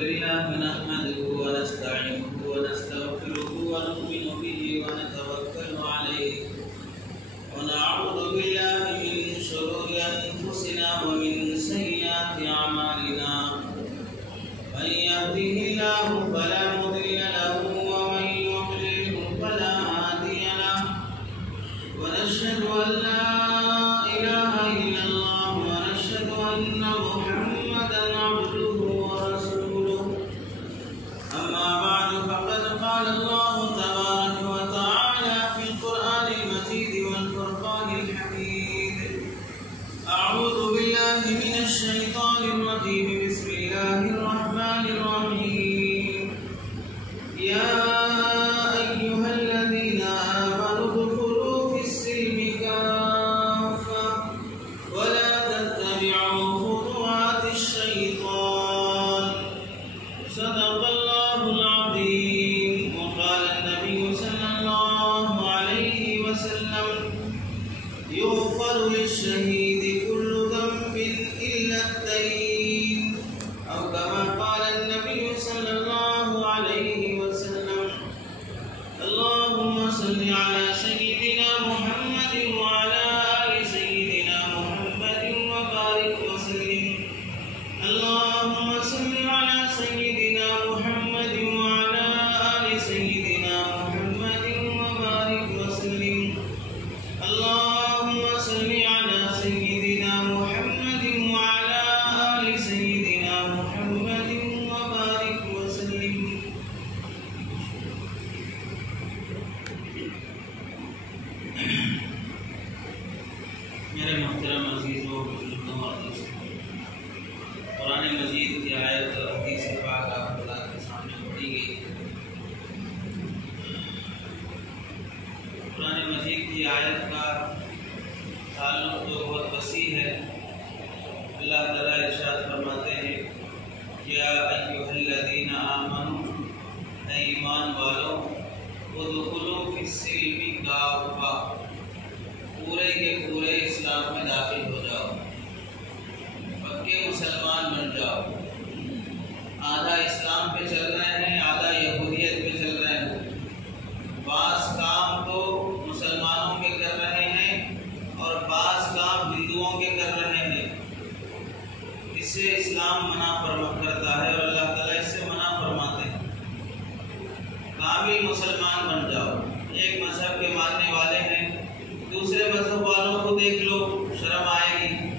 لله نحمده ونستعينه ونستغفره ونؤمن به ونتوكل عليه ونعوذ بالله من شرور أنفسنا ومن سيئات أعمالنا من يهده الله فلا مضل له ومن يضلل فلا هادي له ونشهد أن لا إله إلا الله ونشهد أن محمدا عبده ورسوله أما بعد فقد قال الله تبارك وتعالى في القرآن المجيد والفرقان الحميد أعوذ بالله من الشيطان الرجيم بسم الله الرحمن الرحيم يا أيها الذين آمنوا ادخلوا في السلم كافة ولا تتبعوا خطوات الشيطان صدق الله العظيم وقال النبي صلى الله عليه وسلم يغفر للشهيد كل ذنب إلا الدين أو كما قال النبي صلى الله عليه وسلم اللهم صل على سيدنا محمد وعلى آل سيدنا محمد وبارك وسلم اللهم صل على سيدنا محمد وعلى آل سيدنا محمد وبارك وسلم اللهم صل على سيدنا محمد وعلى آل سيدنا محمد وبارك وسلم میرے محترم عزیزوں بزرگوں اور دوستوں، قرآن مجید کی آیت اور حدیث پاک آپ اللہ کے سامنے پڑھی گئی۔ قرآن مجید کی آیت کا تعلق تو بہت وسیع ہے۔ اللہ تعالیٰ ارشاد فرماتے ہیں یا ایھا الذین آمنوا، اے ایمان والوں، ادخلوا فی السلم کافہ، پورے کے پورے اسلام میں داخل ہو جاؤ، پکے مسلمان بن جاؤ۔ آدھا اسلام پہ چل رہے ہیں، آدھا یہودیت پہ چل رہے ہیں۔ بعض کام تو مسلمانوں کے کر رہے ہیں اور بعض کام ہندوؤں کے کر رہے ہیں۔ اس سے اسلام منع کرتا ہے اور اللہ تعالیٰ اس سے منع فرماتے ہیں۔ کامل مسلمان بن جاؤ۔ ایک مذہب کے ماننے والے ہیں، دوسرے مذہب والوں کو دیکھ لو، شرم آئے گی۔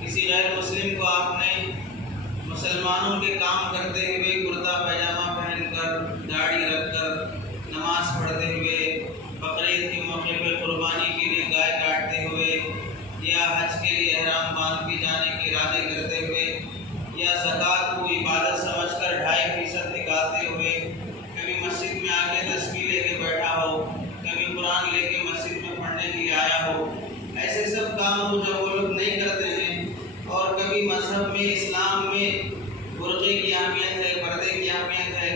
کسی غیر مسلم کو آپ نے مسلمانوں کے کام کرتے ہوئے کرتا پائجامہ پہن کر، داڑھی رکھ کر، نماز پڑھتے ہوئے، بقرعید کے موقع پہ قربانی کے لیے گائے کاٹتے ہوئے، یا حج کے لیے احرام باندھ کے جانے کے ارادے کرتے ہوئے، یا زکوٰۃ کو عبادت سمجھ کر 2.5% نکالتے ہوئے، کبھی مسجد میں آ کے تسبیح لے کے بیٹھا ہو، کبھی قرآن لے کے مسجد میں پڑھنے کے لیے آیا ہو، ایسے سب کام وہ جب وہ لوگ نہیں کرتے ہیں، اور کبھی مذہب میں، اسلام میں برقعے کی اہمیت ہے، پردے کی اہمیت ہے،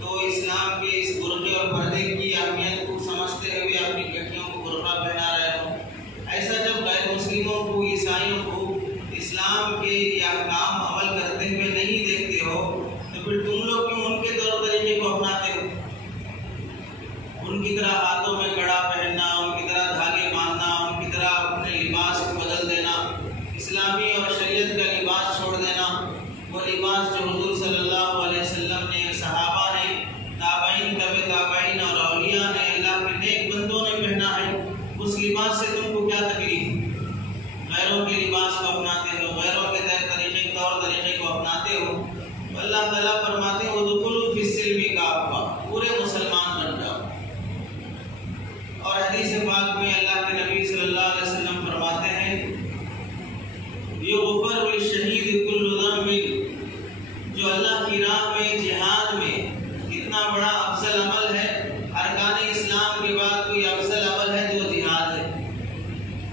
تو اسلام کے اس برقعے اور پردے کی اہمیت کو سمجھتے ہوئے اپنی بیٹیوں کو برقع پہنا رہے ہو، ایسا جب غیر مسلموں کو، عیسائیوں کو اسلام کے یہ احکام عمل کرتے ہوئے نہیں دیکھتے ہو، تو پھر تم لوگ کیوں ان کے طور طریقے کو اپناتے ہو؟ ان کی طرح ہاتھوں میں کڑا پہننا، ان کی طرح دھاگے باندھنا، ان کی طرح اپنے لباس کو بدل دینا، اسلامی اور شریعت کا لباس چھوڑ دینا، وہ لباس جو حضور صلی اللہ علیہ وسلم نے، صحابہ نے، تابعین، تبع تابعین اور اولیاء نے، اللہ کے نیک بندوں نے پہنا ہے، اس لباس سے تم کو کیا تکلیف؟ غیروں کے لباس کو اپناتے ہو، غیروں کے طور طریقے کو اپناتے ہو۔ اللہ تعالیٰ فرماتے ہیں ادخلوا فی السلم کافہ، پورے مسلمان بن جاؤ۔ اور حدیث پاک میں اللہ کے نبی صلی اللہ علیہ وسلم فرماتے ہیں یغفر للشہید کل ذنب، جو اللہ کی راہ میں، جہاد میں اتنا بڑا افضل عمل ہے، ارکان اسلام کے بعد کوئی افضل عمل ہے جو جہاد ہے۔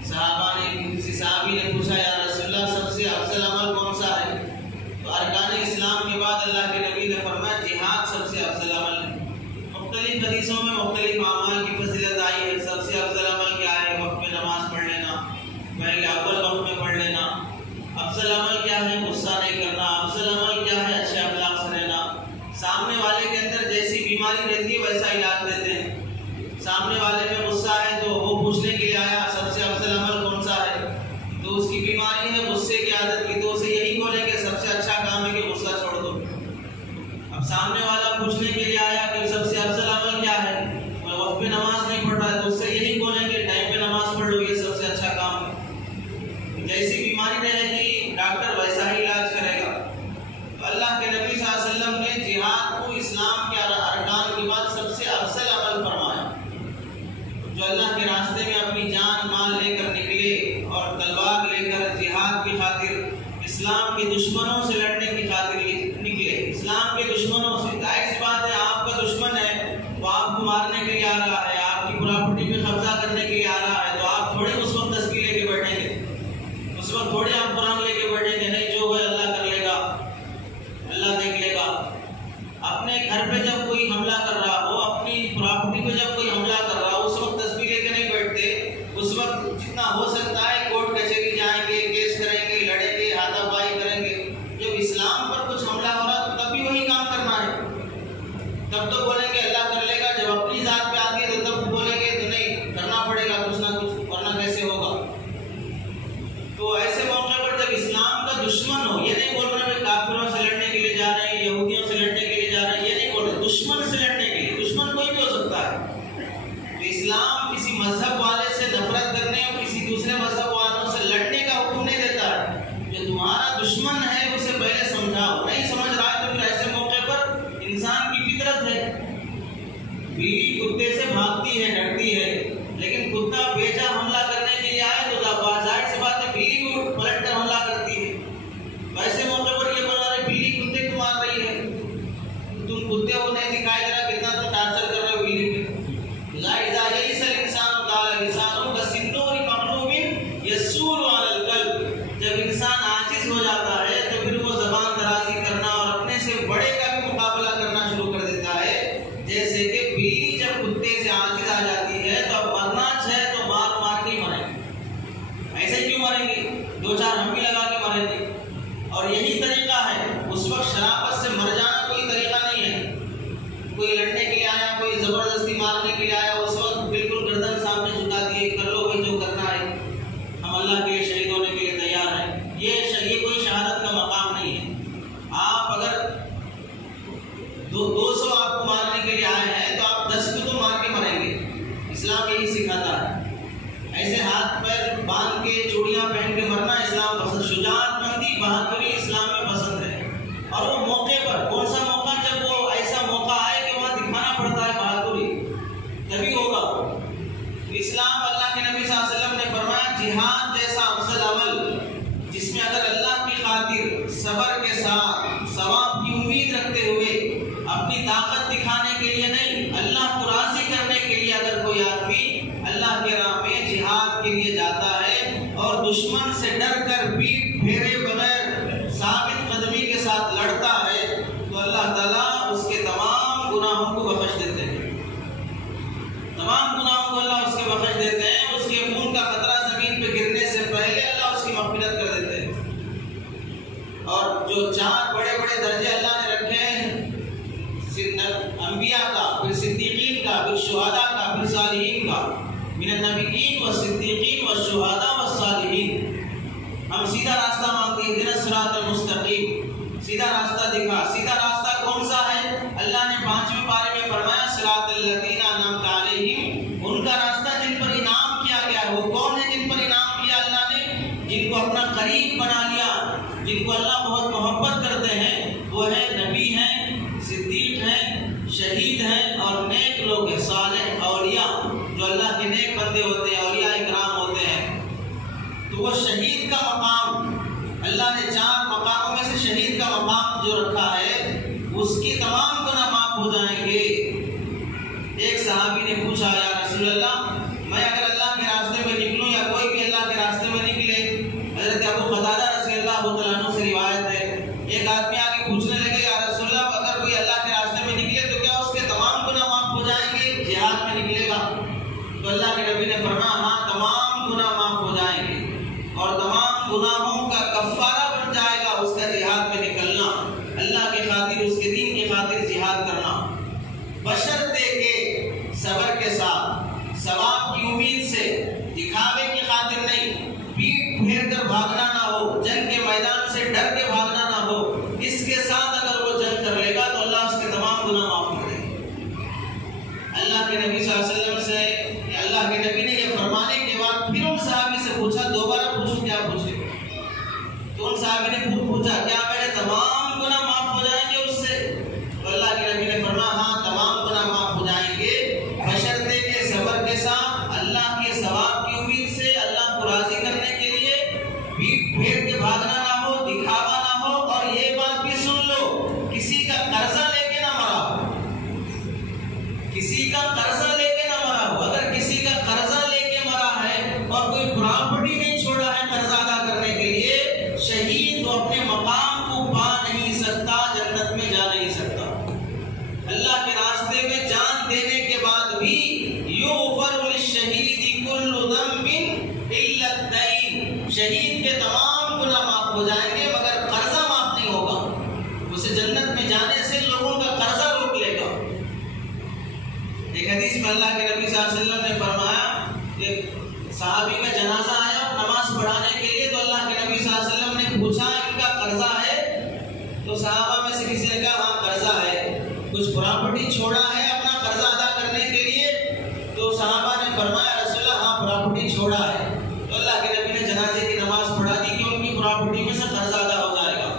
صحابہ نے، کسی صحابی نے پوچھا یا رسول اللہ سب سے افضل عمل کون سا ہے؟ تو ارکان اسلام کے بعد اللہ کے نبی نے فرمایا جہاد سب سے افضل عمل ہے۔ مختلف حدیثوں میں مختلف اعمال کی فضیلت آئی ہے۔ سب سے افضل عمل کیا ہے؟ وقت میں نماز پڑھ لینا، پہلے اول وقت میں پڑھ لینا۔ افضل عمل کیا ہے؟ غصہ نہیں کرنا۔ افضل عمل کیا ہے؟ اچھے اخلاق سے رہنا۔ بیماری رہتی ہے ویسا علاج دیتے ہیں. سامنے والے میں غصہ ہے تو وہ پوچھنے کے لیے آیا سب سے افضل عمل کون سا ہے، تو اس کی بیماری ہے غصے کی عادت کی، تو اسے یہی بولیں کہ سب سے اچھا کام ہے کہ غصہ چھوڑ دو. اب سامنے والا پوچھنے کے لیے آیا کہ سب سے افضل عمل کیا ہے، اور وقت پہ نماز نہیں پڑھ رہا ہے، تو اس سے یہی بولیں کہ ٹائم پہ نماز پڑھ لو، یہ سب سے اچھا کام ہے. جیسی بیماری رہے گی ڈاکٹر ویسا ہی علاج کرے گا. تو اللہ کے نبی صلی اللہ علیہ وسلم نے جہاد کو اسلام کے ارکان کے بعد سب سے افضل عمل فرمایا. جو اللہ کے راستے میں اپنی جان مال لے کر نکلے اور تلوار لے کر جہاد کی خاطر اسلام کے دشمنوں سے لڑنے کی خاطر نکلے، اسلام کے دشمنوں سے. ظاہر سی بات ہے آپ کا دشمن ہے وہ آپ کو مارنے کے لیے آ رہا ہے، آپ کی پراپرٹی پہ قبضہ کرنے کے لیے آ رہا ہے، تو آپ تھوڑے اس وقت تسبیح لے کے بیٹھیں گے، اس وقت تھوڑے آپ قرآن لے کے بیٹھیں گے. نہیں، جو ہے اللہ کر لے گا، اللہ دیکھ لے گا. اپنے گھر پہ جب کوئی حملہ کر رہا ہو، اپنی پراپرٹی پہ جب کوئی حملہ کر رہا ہو، اس وقت تسبیح لے کے نہیں بیٹھتے. اس وقت جتنا ہو سکتا ہے کورٹ کچہری جائیں گے، کیس کریں گے، لڑیں گے، ہاتھا پائی کریں گے. جب اسلام پر کچھ حملہ ہو رہا تو تب بھی وہی کام کرنا ہے. تب تو بولیں گے اللہ کر لے گا، جب اپنی ذات پہ آتی ہے تو تب بولیں گے تو نہیں کرنا پڑے گا کچھ نہ کچھ، ورنہ کیسے ہوگا. تو ایسے موقع پر جب اسلام کا دشمن ہو، یہ نہیں بول رہے کہ کافروں سے لڑنے کے لیے جا رہے ہیں، یہودیوں سے لڑنے کے لیے جا رہے ہیں، یہ نہیں بول رہے، دشمن سے لڑنے کے لیے. دشمن کوئی بھی ہو سکتا ہے. تو اسلام کسی مذہب والے سے نفرت کرنے اور کسی دوسرے مذہب والوں سے لڑنے کا حکم نہیں دیتا ہے. جو تمہارا دشمن ہے اسے پہلے سمجھاؤ. نہیں سمجھ رہا ہے تو پھر ایسے موقع پر انسان کی فطرت ہے، بلی کتے سے بھاگتی ہے، ڈرتی ہے، لیکن کتا بیچا حملہ کرنے کے لیے آئے تو ظاہر سی بات ہے بلی بھی پلٹ کر حملہ کرتی ہے. ویسے موقع پر یہ بنا رہے بلی کتے کو مار رہی ہے، تم کتے کو نہیں دکھائی دے رہا کتنا تم ٹارچر کر رہے ہو بلی پہ. جب انسان عاجز ہو جاتا ہے تو پھر وہ زبان درازی کرنا اور اپنے سے بڑے کا بھی مقابلہ کرنا شروع کر دیتا ہے. جیسے کہ بلی جب کتے سے عاجز آ جاتی ہے تو اب مرنا ہے تو مار مار کے مریں گے. ایسے کیوں مریں گے؟ دو چار ہم بھی لگا کے مریں گے. اور یہی طریقہ ہے. اس وقت شرافت سے مر جانا کوئی طریقہ نہیں ہے. کوئی لڑنے کے لیے آیا، کوئی زبردستی مارنے کے لیے آیا، اس وقت بالکل گردن سامنے جھکا دیے، کر لو بھائی جو کرنا ہے، ہم اللہ کے لیے شہید ہونے کے لیے تیار ہیں. یہ کوئی شہادت کا مقام نہیں ہے. آپ اگر 200 آپ کو مارنے کے لیے آئے ہیں تو آپ 10 کو تو مار کے مریں گے. اسلام یہی سکھاتا ہے. ایسے ہاتھ پیر باندھ کے چوڑیاں پہن کے مرنا اسلام پسند، شجاعت مندی بہادری اسلام میں پسند ہے. اور وہ موقع پر کون سا موقع؟ جب وہ ایسا موقع آئے کہ وہاں دکھانا پڑتا ہے بہادری، تبھی ہوگا. اسلام اللہ کے نبی صلی اللہ علیہ وسلم نے فرمایا جہاد جیسا افضل عمل جس میں اگر اللہ کی خاطر صبر کے ساتھ ثواب کی امید رکھتے ہوئے اپنی طاقت دکھانے کے لیے نہیں، اللہ کو راضی کرنے کے لیے اگر کوئی آدمی اللہ کے راہ میں جہاد کے لیے جاتا ہے اور دشمن سے ڈر کر پیٹھ پھیرے بغیر ثابت قدمی کے ساتھ لڑتا ہے تو اللہ تعالیٰ اس کے تمام گناہوں کو بخش دیتے ہیں. تمام گناہوں کو اللہ اس کے بخش دیتے ہیں. اس کے خون کا قطرہ زمین پہ گرنے سے پہلے اللہ اس کی مغفرت کر دیتے ہیں. اور جو 4 بڑے بڑے درجے اللہ نے رکھے ہیں انبیاء کا، پھر صدیقین کا، پھر شہداء کا، پھر صالحین کا، من النبیین والصدیقین والشہداء والصالحین. ہم سیدھا راستہ مانگتے ہیں، اہدنا الصراط المستقیم، سیدھا راستہ دکھا. سیدھا راستہ کون سا ہے؟ اللہ نے 5ویں پارے میں فرمایا صراط الذین انعمت علیہم، ان کا راستہ جن پر انعام کیا گیا ہے. وہ کون ہے جن پر انعام کیا اللہ نے؟ جن کو اپنا قریب بنا لیا، جن کو اللہ بہت محبت کرتے ہیں. وہ ہے نبی ہیں، صدیق ہیں، شہید ہیں اور نیک لوگ ہیں، صالح اولیاء جو اللہ کے نیک بندے ہوتے ہیں، اولیاء اکرام ہوتے ہیں. تو وہ شہید کا مقام اللہ نے 4 مقاموں میں سے شہید کا مقام جو رکھا ہے اس کے تمام گناہ معاف ہو جائیں گے. ایک صحابی نے پوچھا یا رسول اللہ میں اگر اللہ کے راستے میں نکلوں یا کوئی بھی اللہ کے راستے میں نکلے، حضرت ابو قتادہ رضی اللہ عنہ سے روایت ہے، ایک آدمی آگے پوچھنے لگے یا رسول اللہ اگر کوئی اللہ کے راستے میں نکلے تو کیا اس کے تمام گناہ معاف ہو جائیں گے؟ جہاد میں نکلے گا. تو اللہ کے نبی نے فرمایا ہاں تمام گناہ معاف ہو جائیں گے اور تمام گناہوں کا کفارہ بن جائے گا اس کا جہاد میں نکلنا. اللہ ڈر کے بھاگنا نہ ہو، اس کے ساتھ اگر وہ جنگ کر لے گا تو اللہ اس کے تمام گناہ معاف کر دے گا۔ اللہ کے نبی صلی اللہ علیہ وسلم سے اللہ کے نبی نے یہ فرمانے کے بعد پھر ان صحابی سے پوچھا، دوبارہ پوچھو کیا پوچھے؟ تو ان صحابی نے پوچھا کیا میرے تمام گناہ معاف ہو جائیں گے اس سے؟ تو اللہ کے نبی نے فرمایا ہاں تمام گناہ معاف ہو جائیں گے، بشرطے کے صبر کے ساتھ، اللہ کے ثواب کی امید سے، اللہ کو راضی کرنے کے لیے پیٹ پھیر کے بھاگنا نہ ہو، دکھاوا نہ ہو، اور یہ بات بھی سن لو کسی کا قرضہ لے کے نہ مرا ہو، کسی کا قرضہ لے کے نہ مرا ہو۔ اگر کسی کا قرضہ لے کے مرا ہے اور کوئی پراپرٹی نہیں چھوڑا ہے قرضہ ادا کرنے کے لیے، شہید تو اپنے مقام کو پا نہیں سکتا، جنت میں جا نہیں سکتا۔ اللہ کے راستے میں جان دینے کے بعد بھی یغفر للشہید کل ذنب الا الدین، شہید کے تمام گناہ معاف ہو جائیں گے مگر قرضہ معاف نہیں ہوگا، اسے جنت میں جانے سے لوگوں کا قرضہ روک لے گا۔ ایک حدیث میں اللہ کے نبی صلی اللہ علیہ وسلم نے فرمایا، ایک صحابی کا جنازہ آیا نماز پڑھانے کے لیے، تو اللہ کے نبی صلی اللہ علیہ وسلم نے پوچھا ان کا قرضہ ہے؟ تو صحابہ میں سے کسی نے کہا ہاں قرضہ ہے، کچھ پراپرٹی چھوڑا ہے اپنا قرضہ ادا کرنے کے لیے؟ تو صحابہ نے فرمایا رسول اللہ ہاں پراپرٹی چھوڑا ہے۔ تو اللہ کے نبی نے جنازے کی نماز پڑھا دی کہ ان کی پراپرٹی میں سے قرضہ ادا ہو جائے گا۔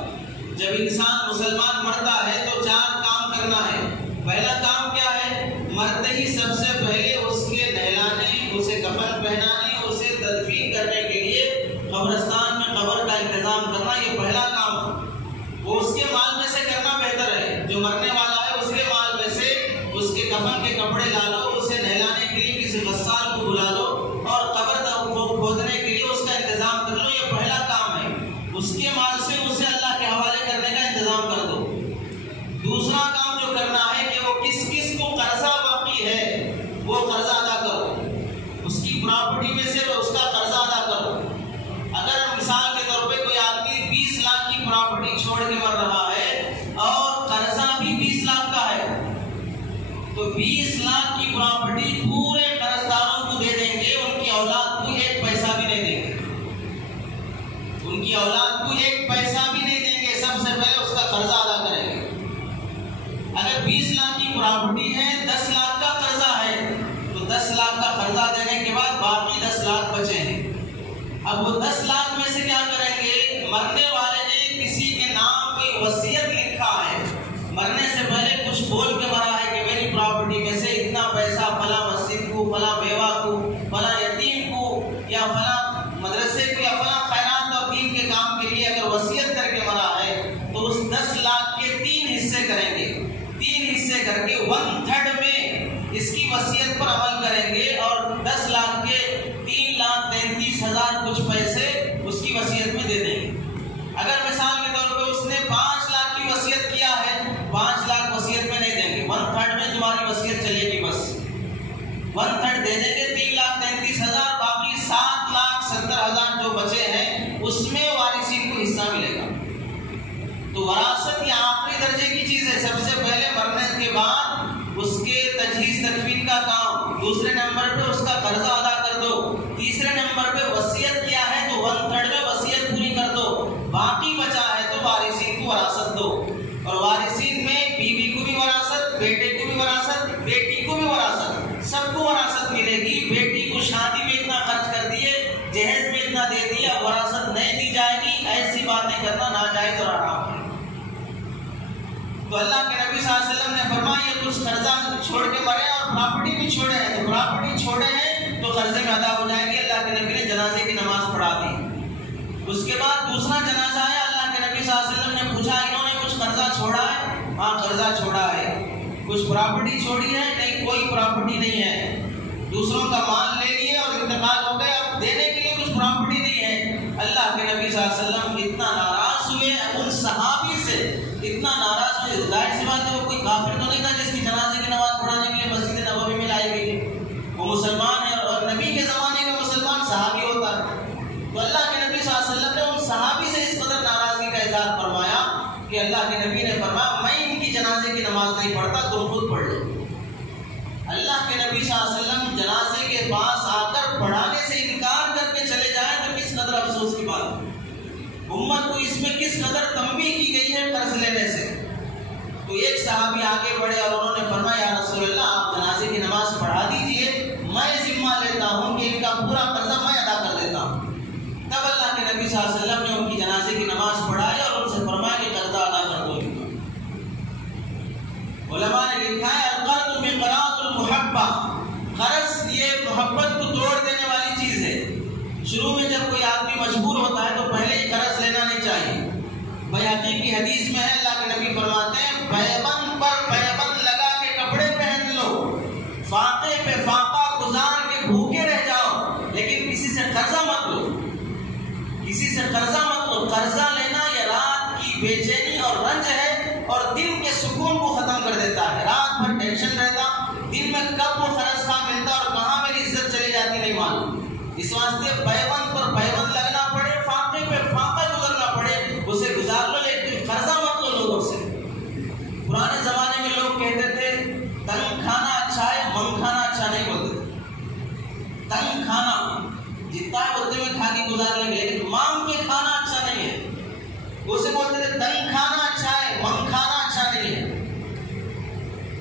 جب انسان مسلمان مرتا ہے تو 4 کام کرنا ہے۔ پہلا کام کیا ہے؟ مرتے ہی سب سے پہلے اس کے نہلانے، اسے کفن پہنانے، اسے تدفین کرنے کے لیے قبرستان میں قبر کا انتظام کرنا، یہ پہلا کام ہے۔ وہ اس کے مال میں سے کرنا بہتر ہے، جو مرنے والا ہے اس کے مال میں سے اس کے کفن کے کپڑے لا لو، اسے نہلانے کے لیے کسی غسال کو بلا لو اور قبر کو کھودنے کے لیے اس کا انتظام کر لو، یہ پہلا کام ہے۔ اس کے مال سے اسے اللہ کے حوالے کرنے کا انتظام کر دو۔ دوسرا کام جو کرنا ہے کہ وہ کس کس کو قرضہ باقی ہے وہ قرضہ ادا کرو، اس کی پراپرٹی میں سے اس کا قرضہ ادا کرو۔ اگر مثال کے طور پہ کوئی آدمی 20 لاکھ کی پراپرٹی چھوڑ کے مر رہا ہے اور قرضہ بھی 20 لاکھ کا ہے، تو 20 لاکھ کی پراپرٹی پورے قرض داروں کو دے دیں گے، ان کی اولاد کو 1 پیسہ بھی نہیں دیں گے، ان کی اولاد کو 1 پیسہ بھی نہیں دیں گے، سب سے پہلے اس کا قرضہ ادا کریں گے۔ اگر 20 لاکھ کی پراپرٹی ہے، 10 لاکھ کا قرضہ ہے، تو 10 لاکھ کا قرضہ دینے کے بعد باقی 10 لاکھ بچے ہیں۔ اب وہ 10 لاکھ میں سے کیا کریں گے؟ مرنے والے نے کسی کے نام کی وصیت لکھا ہے، مرنے سے پہلے کچھ بول کے مرا ہے کہ میری پراپرٹی میں سے اتنا پیسہ فلاں مسجد کو، فلاں بیوہ کو، فلاں یتیم کو، یا فلاں مدرسے کو، یا فلاں خیرات اور دین کے کام کے لیے اگر وصیت کر کے مرا ہے تو اس 10 لاکھ کے 3 حصے کریں گے، 3 حصے کر کے 1/3 میں اس کی وصیت پر عمل کریں گے، اور 10 لاکھ کے 3,33,000 کچھ پیسے اس کی وصیت میں دے دیں گے۔ اگر مثال کے طور پہ اس نے 5 لاکھ کی وصیت کیا ہے، 5 لاکھ وصیت میں نہیں دیں گے، 1/3 میں تمہاری وصیت چلے گی، بس 1/3 دے دیں گے، 3,33,000، باقی 7,70,000 جو بچے ہیں اس میں وارثین کو حصہ ملے گا۔ تو وراثت یہ آخری درجے کی چیز ہے، سب سے پہلے مرنے کے بعد اس کے تجہیز تدفین کا کام، دوسرے نمبر پہ اس کا قرضہ ادا کر دو، تیسرے نمبر پہ وصیت کیا ہے تو 1/3 میں وصیت پوری کر دو، باقی بچا ہے تو وارثین کو وراثت دو، اور وارثین میں بیوی کو بھی وراثت، بیٹے کو بھی وراثت، بیٹی کو بھی وراثت، سب کو وراثت ملے گی۔ بیٹی کو شادی میں اتنا خرچ کر دیے، جہیز میں اتنا دے دیا، وراثت نہیں دی جائے گی، ایسی باتیں کرنا ناجائز اور حرام ہے۔ تو اللہ کے نبی صلی اللہ علیہ وسلم نے فرمایا یہ کچھ قرضہ چھوڑ کے مرے اور پراپرٹی بھی چھوڑے ہیں، تو پراپرٹی چھوڑے ہیں تو قرضے میں ادا ہو جائیں گے۔ اللہ کے نبی نے جنازے کی نماز پڑھا دی۔ اس کے بعد دوسرا جنازہ آیا، اللہ کے نبی صلی اللہ علیہ وسلم نے پوچھا انہوں نے کچھ قرضہ چھوڑا ہے؟ ہاں قرضہ چھوڑا ہے۔ کچھ پراپرٹی چھوڑی ہے؟ نہیں کوئی پراپرٹی نہیں ہے، دوسروں کا مال لے لیے اور انتقال ہو گئے، اب دینے کے لیے کچھ پراپرٹی نہیں ہے۔ اللہ کے نبی صلی اللہ علیہ وسلم اتنا ناراض ہوئے ان صحابی سے، اتنا ناراض ہوئے، ظاہر سی بات ہے وہ کوئی کافر تو نہیں تھا جس کی جنازے کی نماز پڑھانے کے لیے مسجد نبوی میں لائی گئی ہے، وہ مسلمان ہے اور نبی کے زمانے کا مسلمان صحابی ہوتا ہے۔ تو اللہ کے نبی صلی اللہ علیہ وسلم نے ان صحابی سے اس قدر ناراضگی کا اظہار فرمایا کہ اللہ کے نبی نے فرمایا میں ان کی جنازے کی نماز نہیں پڑھتا، تم خود پڑھ لو۔ اللہ کے نبی صلی اللہ علیہ وسلم جنازے کے پاس آ کر پڑھانے سے انکار کر کے چلے جائیں تو کس قدر افسوس کی بات ہے۔ امت کو اس میں کس قدر تنبیہ کی گئی ہے قرض لینے سے۔ تو ایک صحابی آگے بڑھے اور انہوں نے فرمایا یا رسول اللہ آپ جنازے کی نماز پڑھا دیجئے، میں ذمہ لیتا ہوں کہ ان کا پورا قرضہ میں ادا کر دیتا ہوں۔ تب اللہ کے نبی صلی اللہ علیہ وسلم نے ان کی جنازے کی نماز پڑھائی اور ان سے فرمایا کہ قرضہ ادا کر دو۔ علماء نے لکھا ہے القرض مقراض المحبہ، قرض یہ محبت کو توڑ دینے والی چیز ہے۔ شروع میں جب کوئی آدمی مجبور ہوتا ہے تو پہلے ہی قرض لینا نہیں چاہیے۔ بیہقی کی حدیث میں ہے اللہ کے نبی فرماتے ہیں پیبند پر پیبند لگا کے کپڑے پہن لو، فاقے پہ فاقہ گزار کے بھوکے رہ جاؤ، لیکن کسی سے قرضہ مت لو، کسی سے قرضہ مت لو۔ قرضہ لینا یہ رات کی بے چینی اور رنج ہے اور دن کے سکون کو ختم کر دیتا ہے۔ رات بھر ٹینشن رہتا، دن میں کب وہ قرض خواہ ملتا اور کہاں میری عزت چلی جاتی نہیں معلوم۔ اس واسطے پیبند پر پیبند لگنا پڑے، فاقے پہ فاقہ گزرنا پڑے، اسے گزار لو، لیکن قرضہ مت لو لوگوں سے۔ پرانے زمانے میں لوگ کہتے تھے تنگ کھانا اچھا ہے، منگ کھانا اچھا نہیں بولتے تھے۔ تنگ کھانا جتنا ہے اتنے میں کھا کے گزار لیں گے، لیکن مانگ کے کھانا اچھا نہیں ہے۔ اسے بولتے تھے تنگ کھانا اچھا ہے، منگ کھانا اچھا نہیں ہے۔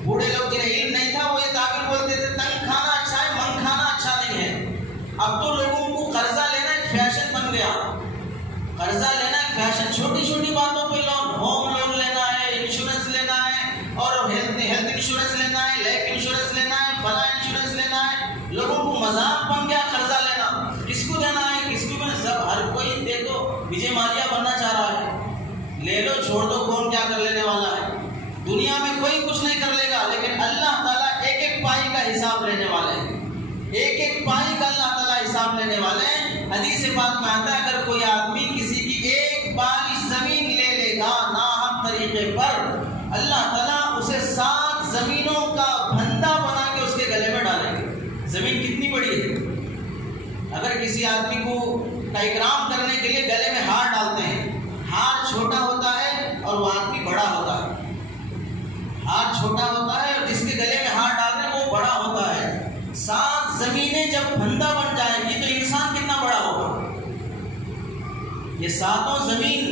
بوڑھے لوگ جنہیں علم نہیں تھا وہ یہ تعبیر بولتے تھے تنگ کھانا اچھا ہے، منگ کھانا اچھا نہیں ہے۔ اب تو لوگوں کو قرضہ لینا ایک فیشن بن گیا، قرضہ لینا ایک فیشن، چھوٹی چھوٹی باتوں پہ لون، ہوم لون لینا ہے، انشورنس لینا ہے، اور ہیلتھ انشورنس لینا ہے، لائف انشورنس لینا ہے، فلاں انشورنس لینا ہے۔ لوگوں کو مذاق بن گیا قرضہ لینا، کس کو دینا ہے، کس کو میں سب ہر کوئی دیکھو وجے مالیا بننا چاہ رہا ہے، لے لو چھوڑ دو، کون کیا کر لینے والا ہے۔ دنیا میں کوئی کچھ نہیں کر لے گا، لیکن اللہ تعالیٰ ایک ایک پائی کا حساب لینے والے ہیں، ایک ایک پائی کا اللہ تعالیٰ حساب لینے والے ہیں۔ حدیث پاک میں آتا ہے اگر کوئی آدمی کسی کی ایک بالی زمین لے لے گا ناحق طریقے پر، اللہ تعالیٰ اسے 7 زمینوں کا بندہ بنا کے اس کے گلے میں ڈالیں گے۔ زمین کتنی بڑی ہے؟ اگر کسی آدمی کو اکرام کرنے کے لیے گلے میں ہار ڈالتے ہیں، ہار چھوٹا ہوتا ہے اور وہ آدمی بڑا ہوتا ہے، ہار چھوٹا ہوتا ہے اور جس کے گلے میں ہار ڈال رہے ہیں وہ بڑا ہوتا ہے۔ 7 زمینیں جب بندہ بن جائیں گی تو انسان کتنا بڑا ہوگا؟ یہ 7 زمین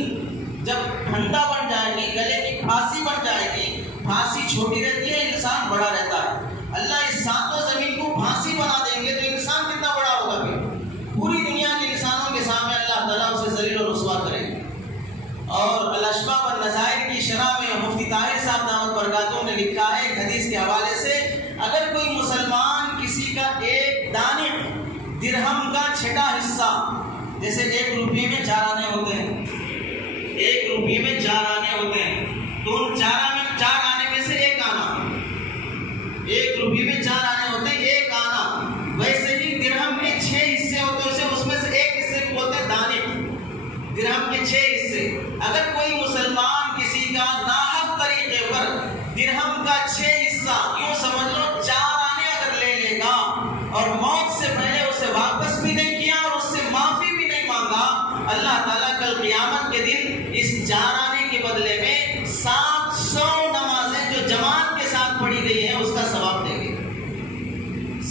جب بندہ بن جائیں گی، گلے کی پھانسی بن جائے گی، پھانسی چھوٹی رہتی ہے، انسان بڑا رہتا ہے۔ اللہ اس 7 زمین کو پھانسی بنا دیں گے تو انسان کتنا بڑا ہوگا؟ پھر پوری دنیا کے انسانوں کے سامنے اللہ تعالیٰ اسے ذلیل و رسوا کرے گا۔ اور الاشباب والنظائر کی شرح میں مفتی طاہر صاحب دامت برکاتہ نے لکھا ہے ایک حدیث کے حوالے سے، اگر کوئی مسلمان کسی کا ایک دانہ درہم کا چھٹا حصہ، جیسے 1 روپیے میں 4 آنے ہوتے ہیں، 1 روپیے میں 4 آنے ہوتے ہیں، تو ان 4 آنے میں سے 1 آنا، 1 روپیے میں 4 آنے ہوتے ہیں، 1 آنا، ویسے ہی درہم کے 6 حصے ہوتے ہیں، اس میں سے 1 حصے کو بولتے ہیں دانے، درہم کے 6 حصے۔ اگر کوئی مسلمان کسی کا ناحق طریقے پر درہم کا 6 حصہ، یوں سمجھ لو 4 آنے اگر لے لے گا اور موت سے پہلے اسے واپس بھی نہیں کیا اور اس سے معافی بھی نہیں مانگا، اللہ تعالیٰ کل قیامت کے دن اس 4 آنے کے بدلے میں 700 نمازیں جو جماعت کے ساتھ پڑھی گئی ہیں اس کا ثواب دیں گے۔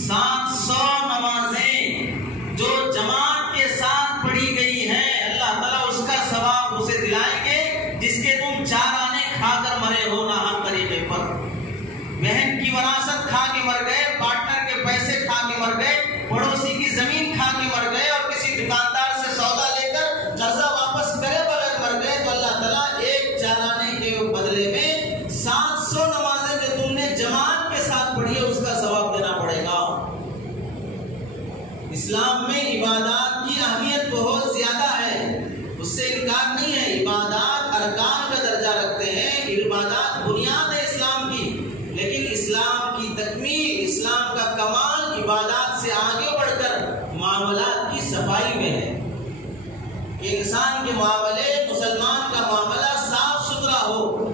700 نمازیں جو جماعت کے ساتھ پڑھی گئی ہیں، اللہ تعالیٰ اس کا ثواب اسے دلائیں گے جس کے تم 4 آنے کھا کر مرے ہو ناحق طریقے پر، بہن کی وراثت کھا کے مر گئے، پارٹنر کے پیسے کھا کے مر گئے، پڑوسی کی زمین کھا کے مر گئے، اور کسی دکاندار سے سودا لے کر قرضہ واپس کرے بغیر مر گئے، تو اللہ تعالیٰ ایک 4 آنے کے بدلے میں 700 نمازیں جو تم نے جماعت کے ساتھ پڑھی ہے اس کا ثواب دینا پڑے گا۔ اسلام میں عبادات کی اہمیت بہت زیادہ ہے، اس سے انکار نہیں ہے۔ عبادات ارکان کا درجہ رکھتے ہیں، عبادات بنیاد ہے اسلام کی، لیکن اسلام کی تکمیل، اسلام کا کمال عبادات سے آگے بڑھ کر معاملات کی صفائی میں ہے۔ انسان کے معاملے، مسلمان کا معاملہ صاف ستھرا ہو۔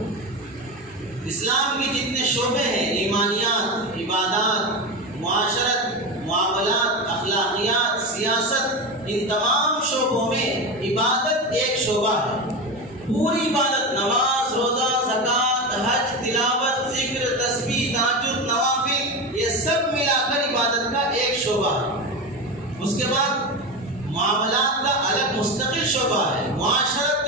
اسلام کے جتنے شعبے ہیں، ایمانیات، عبادات، معاشرت، معاملات، اخلاقیات، سیاست، ان تمام شعبوں میں عبادت ایک شعبہ ہے۔ پوری عبادت، نماز، روزہ، زکوٰۃ، حج، تلاوت، ذکر، تسبیح، تہجد، نوافل، یہ سب ملا کر عبادت کا ایک شعبہ ہے۔ اس کے بعد معاملات کا الگ مستقل شعبہ ہے، معاشرت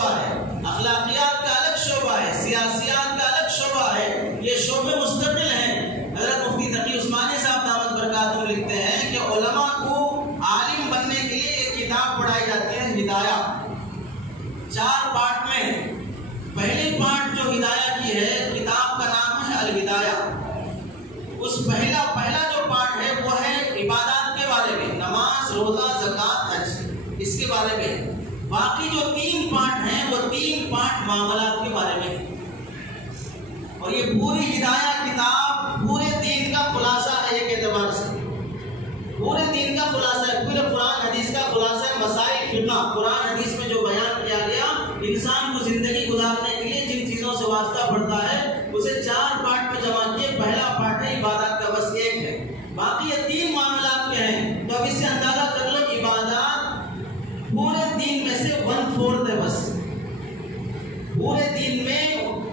شعبہ ہے، اخلاقیات کا الگ شعبہ ہے، سیاسیات کا الگ شعبہ ہے، یہ شعبے مستقل ہیں۔ حضرت مفتی تقی عثمانی صاحب دامت برکاتہم لکھتے ہیں کہ علماء کو عالم بننے کے لیے ایک کتاب پڑھائی جاتی ہے ہدایہ، 4 پارٹ میں۔ پہلی پارٹ جو ہدایہ کی ہے، کتاب کا نام ہے الہدایہ۔ اس پہلا جو پارٹ ہے وہ ہے عبادات کے بارے میں، نماز، روزہ، زکوٰۃ، حج، اس کے بارے میں۔ باقی جو 3 پارٹ ہیں وہ 3 پارٹ معاملات کے بارے میں۔ اور یہ پوری ہدایہ کتاب پورے دین کا خلاصہ ہے، ایک اعتبار سے پورے دین کا خلاصہ ہے، پورے قرآن حدیث کا خلاصہ ہے۔ مسائل فقہ قرآن حدیث میں جو بیان کیا گیا، انسان کو زندگی گزارنے کے لیے جن چیزوں سے واسطہ پڑتا ہے اسے 4 پارٹ میں جمع کیے۔ پہلا پارٹ ہے عبادات کا، بس ایک ہے، باقی یہ 3 معاملات کے ہیں۔ تو اب اس سے اندازہ کر لو، عبادات پورے دین میں سے 1/4 ہے، بس پورے دین میں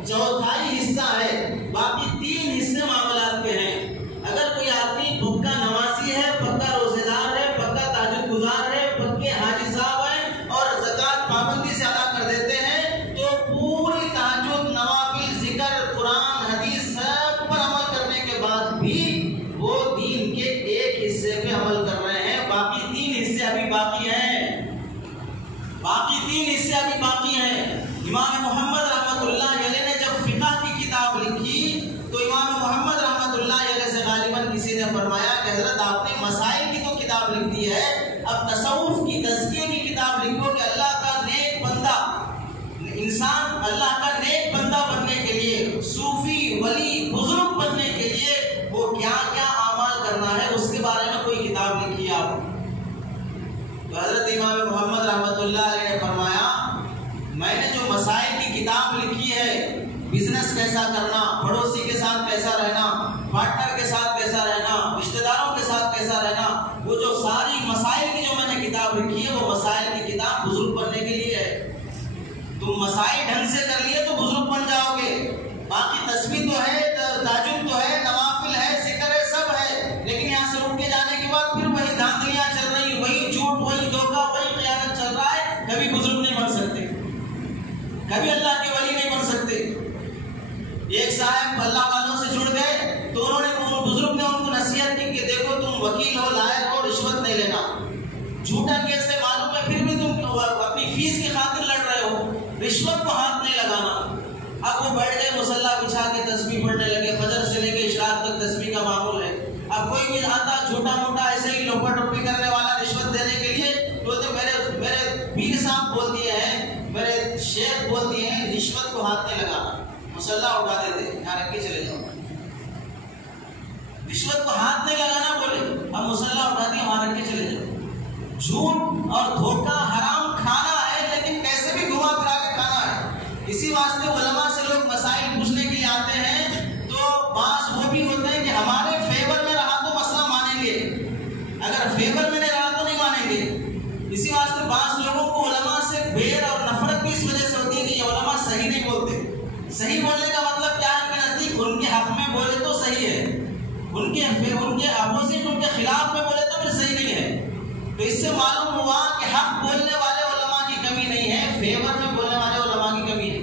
1/4 حصہ ہے، باقی 3 حصے معاملات کے ہیں۔ اگر کوئی آدمی پکا نمازی ہے، پکا روزے دار ہے، پکا تہجد گزار ہے، پکے حاجی صاحب ہیں اور زکوٰۃ پابندی سے ادا کر دیتے ہیں، تو پوری تہجد، نوافل، ذکر، قرآن، حدیث سب پر عمل کرنے کے بعد بھی وہ دین کے ایک حصے پہ عمل کر رہے ہیں، باقی 3 حصے ابھی باقی ہیں، باقی 3 حصے ابھی باقی ہیں۔ امام محمد رحمۃ اللہ علیہ نے جب فقہ کی کتاب لکھی تو امام محمد رحمۃ اللہ علیہ سے غالباً کسی نے فرمایا کہ حضرت آپ نے مسائل کی تو کتاب لکھ دی ہے، اب تصوف کی، تزکیے کی کتاب لکھو کہ اللہ کا نیک بندہ، انسان اللہ کا نیک بندہ بننے کے لیے، صوفی، ولی، بزرگ بننے کے لیے وہ کیا کیا اعمال کرنا ہے، اس کے بارے میں کوئی کتاب لکھی آپ۔ تو حضرت امام محمد رحمۃ اللہ علیہ نے فرمایا میں نے جو مسائل کی کتاب لکھی ہے، بزنس کیسا کرنا، پڑوسی کے ساتھ کیسا رہنا، پارٹنر کے ساتھ کیسا رہنا، رشتہ داروں کے ساتھ کیسا رہنا، وہ جو ساری مسائل کی جو میں نے کتاب لکھی ہے، وہ مسائل کی کتاب بزرگ بننے کے لیے ہے۔ تم مسائل ڈھنگ سے کر لیے تو بزرگ بن جاؤ گے، باقی تسبیح تو ہے، تہجد تو ہے، نوافل ہے، ذکر ہے، سب ہے، لیکن یہاں سے اٹھ کے جانے کے بعد پھر وہی دھاندلیاں چل رہی، وہی جھوٹ، وہی دھوکہ، وہی خیانت چل رہا ہے، کبھی بزرگ نہیں بن سکتے، کبھی اللہ کے ولی نہیں بن سکتے۔ ایک صاحب اللہ والوں سے جڑ گئے تو انہوں نے، بزرگ نے ان کو نصیحت کی کہ دیکھو تم وکیل ہو، لائق ہو، رشوت نہیں لینا، جھوٹا کیس ہے معلوم ہے، پھر بھی تم اپنی فیس کی خاطر لڑ رہے ہو، رشوت کو ہاتھ نہیں لگانا۔ اب وہ بیٹھ گئے، مصلی بچھا کے تسبیح پڑھنے لگے، فجر سے لے کے اشراق تک تسبیح کا معمول ہے۔ اب کوئی بھی آتا چھوٹا موٹا ایسے ہی لوپا ٹوپی کرنے والا رشوت دینے کے لیے، بولتے میرے پیر صاحب بول دیے ہیں، میرے شیخ بول دیے ہیں، رشوت کو ہاتھ نہیں لگانا، مسلح اٹھا دیتے، یہاں رکھ کے چلے جاؤ، رشوت کو ہاتھ نہیں لگانا بولے، اب مسلح اٹھا دیا، وہاں رکھ کے چلے جاؤ۔ جھوٹ اور دھوکہ حرام کھانا ہے، لیکن کیسے بھی گھما پھرا کے کھانا ہے۔ اسی واسطے علماء سے لوگ مسائل پوچھنے کے لیے آتے ہیں تو بعض وہ بھی ہوتے ہیں کہ ہمارے فیور میں رہا تو مسئلہ مانیں گے، اگر فیور میں نہیں رہا تو نہیں مانیں گے۔ اسی واسطے بعض لوگوں کو علماء سے بیر اور نفرت بھی اس وجہ سے ہوتی ہے کہ یہ علماء صحیح نہیں بولتے۔ صحیح بولنے کا مطلب کیا ہے؟ ان کے نزدیک ان کے حق میں بولے تو صحیح ہے، ان کے اپوزٹ، ان کے خلاف میں بولے تو پھر صحیح نہیں ہے۔ تو اس سے معلوم ہوا کہ حق بولنے والے علماء کی کمی نہیں ہے، فیور میں بولنے والے علماء کی کمی ہے۔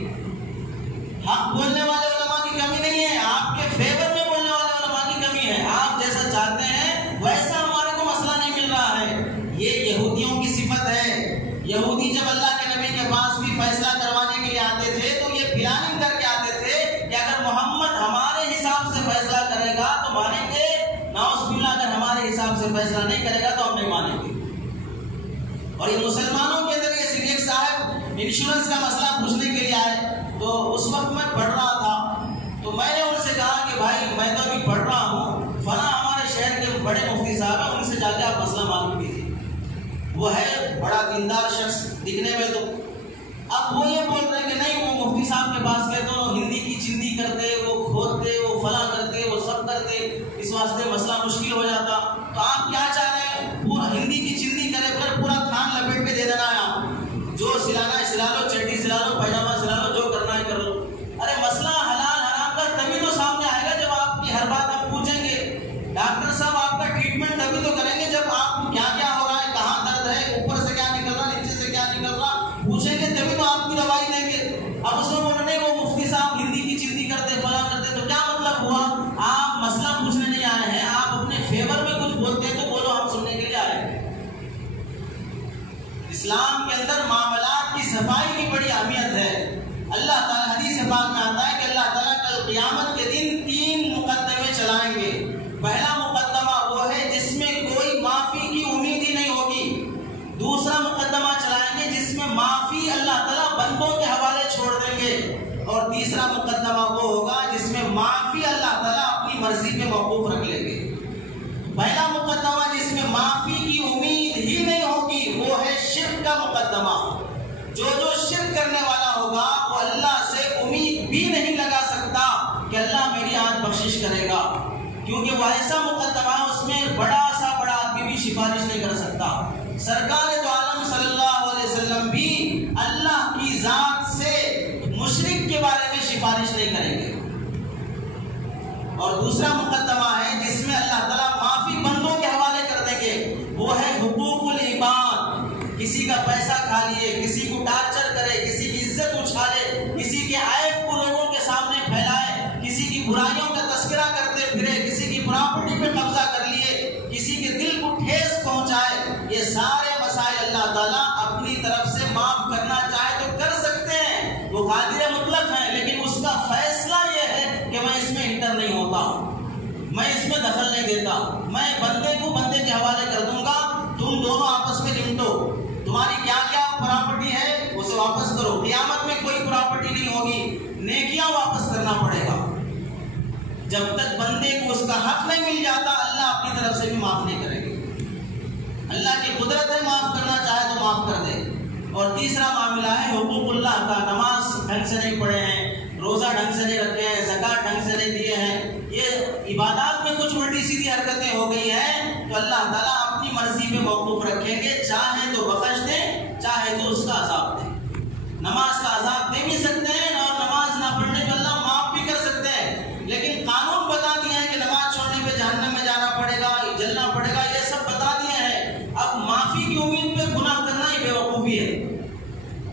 حق بولنے والے علماء کی کمی نہیں ہے، آپ کے فیور میں بولنے والے علماء کی کمی ہے۔ آپ جیسا چاہتے ہیں ویسا ہمارے کو مسئلہ نہیں مل رہا ہے۔ یہ یہودیوں کی صفت ہے۔ یہودی جب اللہ کے نبی کے پاس بھی فیصلہ کروانے کے لیے آتے تھے تو یہ پلاننگ کر کے آتے تھے کہ اگر محمد ہمارے حساب سے فیصلہ کرے گا تو مانیں گے، نعوذ باللہ اگر ہمارے حساب سے فیصلہ نہیں کرے گا تو ہم نہیں مانیں گے۔ اور یہ مسلمانوں کے اندر یہ ایک صاحب انشورنس کا مسئلہ پوچھنے کے لیے آئے، تو اس وقت میں پڑھ رہا تھا، تو میں نے ان سے کہا کہ بھائی میں تو ابھی پڑھ رہا ہوں، فلاں ہمارے شہر کے بڑے مفتی صاحب ہیں، ان سے جا کے آپ مسئلہ معلوم کیجیے۔ وہ ہے بڑا دیندار شخص دکھنے میں، تو اب وہ یہ بول رہے ہیں کہ نہیں، وہ مفتی صاحب کے پاس گئے تو ہندی کی چندی کرتے، وہ کھودتے، وہ فلاں کرتے، وہ سب کرتے، اس واسطے مسئلہ مشکل ہو جاتا۔ تو آپ کیا چاہ رہے ہیں؟ پورا ہندی کی چندی کرے پھر پورا تھان لپیٹ کے دے دینا ہے، آپ جو سلانا ہے سلا لو، چٹی سلا لو، پیجامہ سلا لو، جو کرنا ہے کر لو۔ ارے مسئلہ حلال حرام کا تبھی تو سامنے آئے گا جب آپ کی ہر بات ہم پوچھیں گے۔ ڈاکٹر صاحب آپ کا ٹریٹمنٹ تبھی تو کریں گے جب آپ کو کیا کیا ہو رہا ہے، کہاں درد ہے، اوپر سے کیا نکل رہا، نیچے سے کیا نکل رہا، پوچھیں گے تبھی تو آپ کی دوائی اب اس میں بولا نہیں وہ مفتی صاحب ہندی کی چندی کرتے فلاں کرتے، تو کیا مطلب ہوا؟ آپ مسئلہ پوچھنے نہیں آئے ہیں، آپ اپنے فیور میں کچھ بولتے ہیں تو بولو، ہم سننے کے لیے آئے ہیں۔ اسلام کے اندر معاملات کی صفائی کی بڑی اہمیت ہے۔ اللہ تعالیٰ حدیث پاک میں آتا ہے کہ اللہ تعالیٰ کل قیامت کے دن 3 مقدمے چلائیں گے۔ پہلا مقدمہ وہ ہے جس میں کوئی معافی کی امید ہی نہیں ہوگی۔ دوسرا مقدمہ چلائیں گے جس میں معافی اللہ تعالیٰ بندوں کے حوالے چھوڑ دیں گے، اور تیسرا مقدمہ وہ ہوگا جس میں معافی اللہ تعالیٰ اپنی مرضی پہ موقوف رکھ لیں گے۔ پہلا مقدمہ جس میں معافی کی امید ہی نہیں ہوگی وہ ہے شرک کا مقدمہ۔ جو شرک کرنے والا ہوگا وہ اللہ سے امید بھی نہیں لگا سکتا کہ اللہ میری آج بخشش کرے گا، کیونکہ وہ ایسا مقدمہ ہے اس میں بڑا آدمی بھی سفارش نہیں کر سکتا۔ سرکار دو عالم صلی اللہ علیہ وسلم بھی اللہ کی ذات سے مشرک کے بارے میں سفارش نہیں کریں گے۔ اور دوسرا مقدمہ ہے جس میں اللہ تعالیٰ معافی بندوں کے حوالے کر دیں گے، وہ ہے حقوق العباد۔ کسی کا پیسہ کھا لیے، کسی کو ٹارچر کرے، کسی کی عزت اچھالے، کسی کے عیب کو لوگوں کے سامنے پھیلائے، کسی کی برائیوں کا تذکرہ کرتے پھرے، کسی کی پراپرٹی پہ قبضہ کر لیے، کسی کے دل کو ٹھیس پہنچائے، یہ سارے مسائل اللہ تعالیٰ اپنی طرف سے معاف کرنا چاہے تو کر سکتے ہیں، وہ قادر مطلق ہیں، لیکن اس کا فیصلہ یہ ہے کہ میں اس میں انٹر نہیں ہوتا، میں اس میں دخل نہیں دیتا، میں بندے کو بندے کے حوالے کر دوں گا، تم دونوں آپس میں نمٹو، تمہاری کیا کیا پراپرٹی ہے اسے واپس کرو۔ قیامت میں کوئی پراپرٹی نہیں ہوگی، نیکیاں واپس کرنا پڑے گا۔ جب تک بندے کو اس کا حق نہیں مل جاتا اللہ اپنی طرف سے بھی معاف نہیں کرے گا۔ اللہ کی قدرت ہے معاف کرنا چاہے تو معاف کر دے۔ اور تیسرا معاملہ ہے حقوق اللہ کا۔ نماز ڈھنگ سے نہیں پڑھے ہیں، روزہ ڈھنگ سے نہیں رکھے ہیں، زکوٰۃ ڈھنگ سے نہیں دیے ہیں، یہ عبادات میں کچھ الٹی سیدھی حرکتیں ہو گئی ہیں تو اللہ تعالیٰ اپنی مرضی پہ موقوف رکھیں گے، چاہے تو بخش دیں چاہے تو اس کا عذاب دیں۔ نماز کا عذاب دے بھی سکتے ہیں اور نماز نہ پڑھنے پہ اللہ معاف بھی کر سکتے ہیں، لیکن قانون بتا دیا ہے کہ نماز چھوڑنے پہ جہنم میں جانا پڑے گا، جلنا پڑے گا، یہ سب بتا دیا ہے۔ اب معافی کی امید پہ گناہ کرنا ہی بیوقوفی ہے،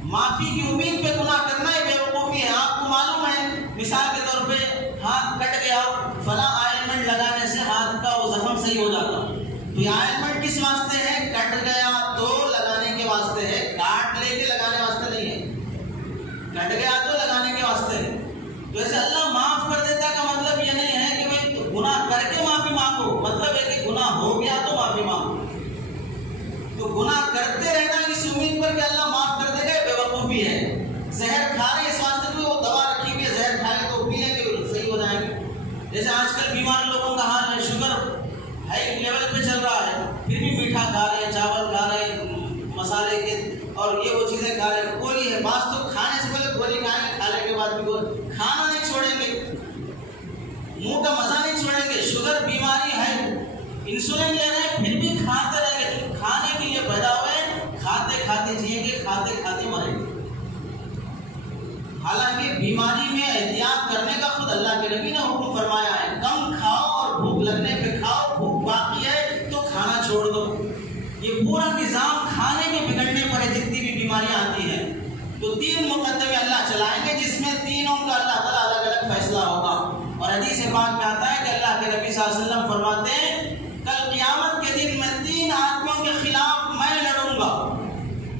معافی کی امید پہ گناہ کرنا ہی بیوقوفی ہے۔ آپ کو معلوم ہے مثال کے طور پہ ہاتھ کٹ گیا، فلاں آئلمنٹ لگانے سے ہاتھ کا وہ زخم صحیح ہو جاتا، تو یہ آئلمنٹ کس واسطے ہے؟ کٹ گیا تو لگانے کے واسطے ہے، کاٹ لے کے لگانے واسطے نہیں ہے، کٹ گیا تو لگانے کے واسطے ہے۔ تو ایسے اللہ معاف کر دیتا کا مطلب یہ نہیں ہے کہ بھائی گناہ کر کے معافی مانگو، مطلب ہے کہ گناہ ہو گیا تو معافی مانگو۔ تو گناہ کرتے رہنا اس امید پر کہ اللہ معاف کر دے گا بیوقوفی ہے۔ زہر کھا رہے اس واسطے کہ وہ دوا رکھی ہوئی ہے، زہر کھائیں تو پی لیں گے صحیح ہو جائیں گے۔ جیسے آج کل بیمار لوگوں کا حال ہے، شوگر ہائی لیول پہ چل رہا ہے، پھر بھی میٹھا کھا رہے ہیں، چاول کھا رہے ہیں، مسالے کے اور یہ وہ چیزیں کھا رہے ہیں، گولی ہے، بعض تو کھانے سے پہلے گولی کھائیں گے، کھانے کے بعد بھی گولی، کھانا نہیں چھوڑیں گے، منہ کا مزہ نہیں چھوڑیں گے، شوگر بیماری ہے، انسولین لے رہے ہیں پھر بھی کھاتے رہیں گے، تو کھانے کے لیے پیدا ہوئے، کھاتے کھاتے جیئیں گے، کھاتے کھاتے مریں گے۔ حالانکہ بیماری میں احتیاط کرنے کا خود اللہ کے نبی نے حکم فرمایا ہے، کم کھاؤ اور بھوک لگنے پہ کھاؤ، بھوک باقی ہے تو کھانا چھوڑ دو۔ یہ پورا نظام کھانے کے بگڑنے پر ہے جتنی بھی بیماریاں آتی ہیں۔ تو 3 مقدمے اللہ چلائیں گے جس میں تینوں کا اللہ تعالیٰ الگ الگ فیصلہ ہوگا۔ اور حدیث پاک میں آتا ہے کہ اللہ کے نبی صلی اللہ علیہ وسلم فرماتے ہیں کل قیامت کے دن میں 3 آدمیوں کے خلاف میں لڑوں گا،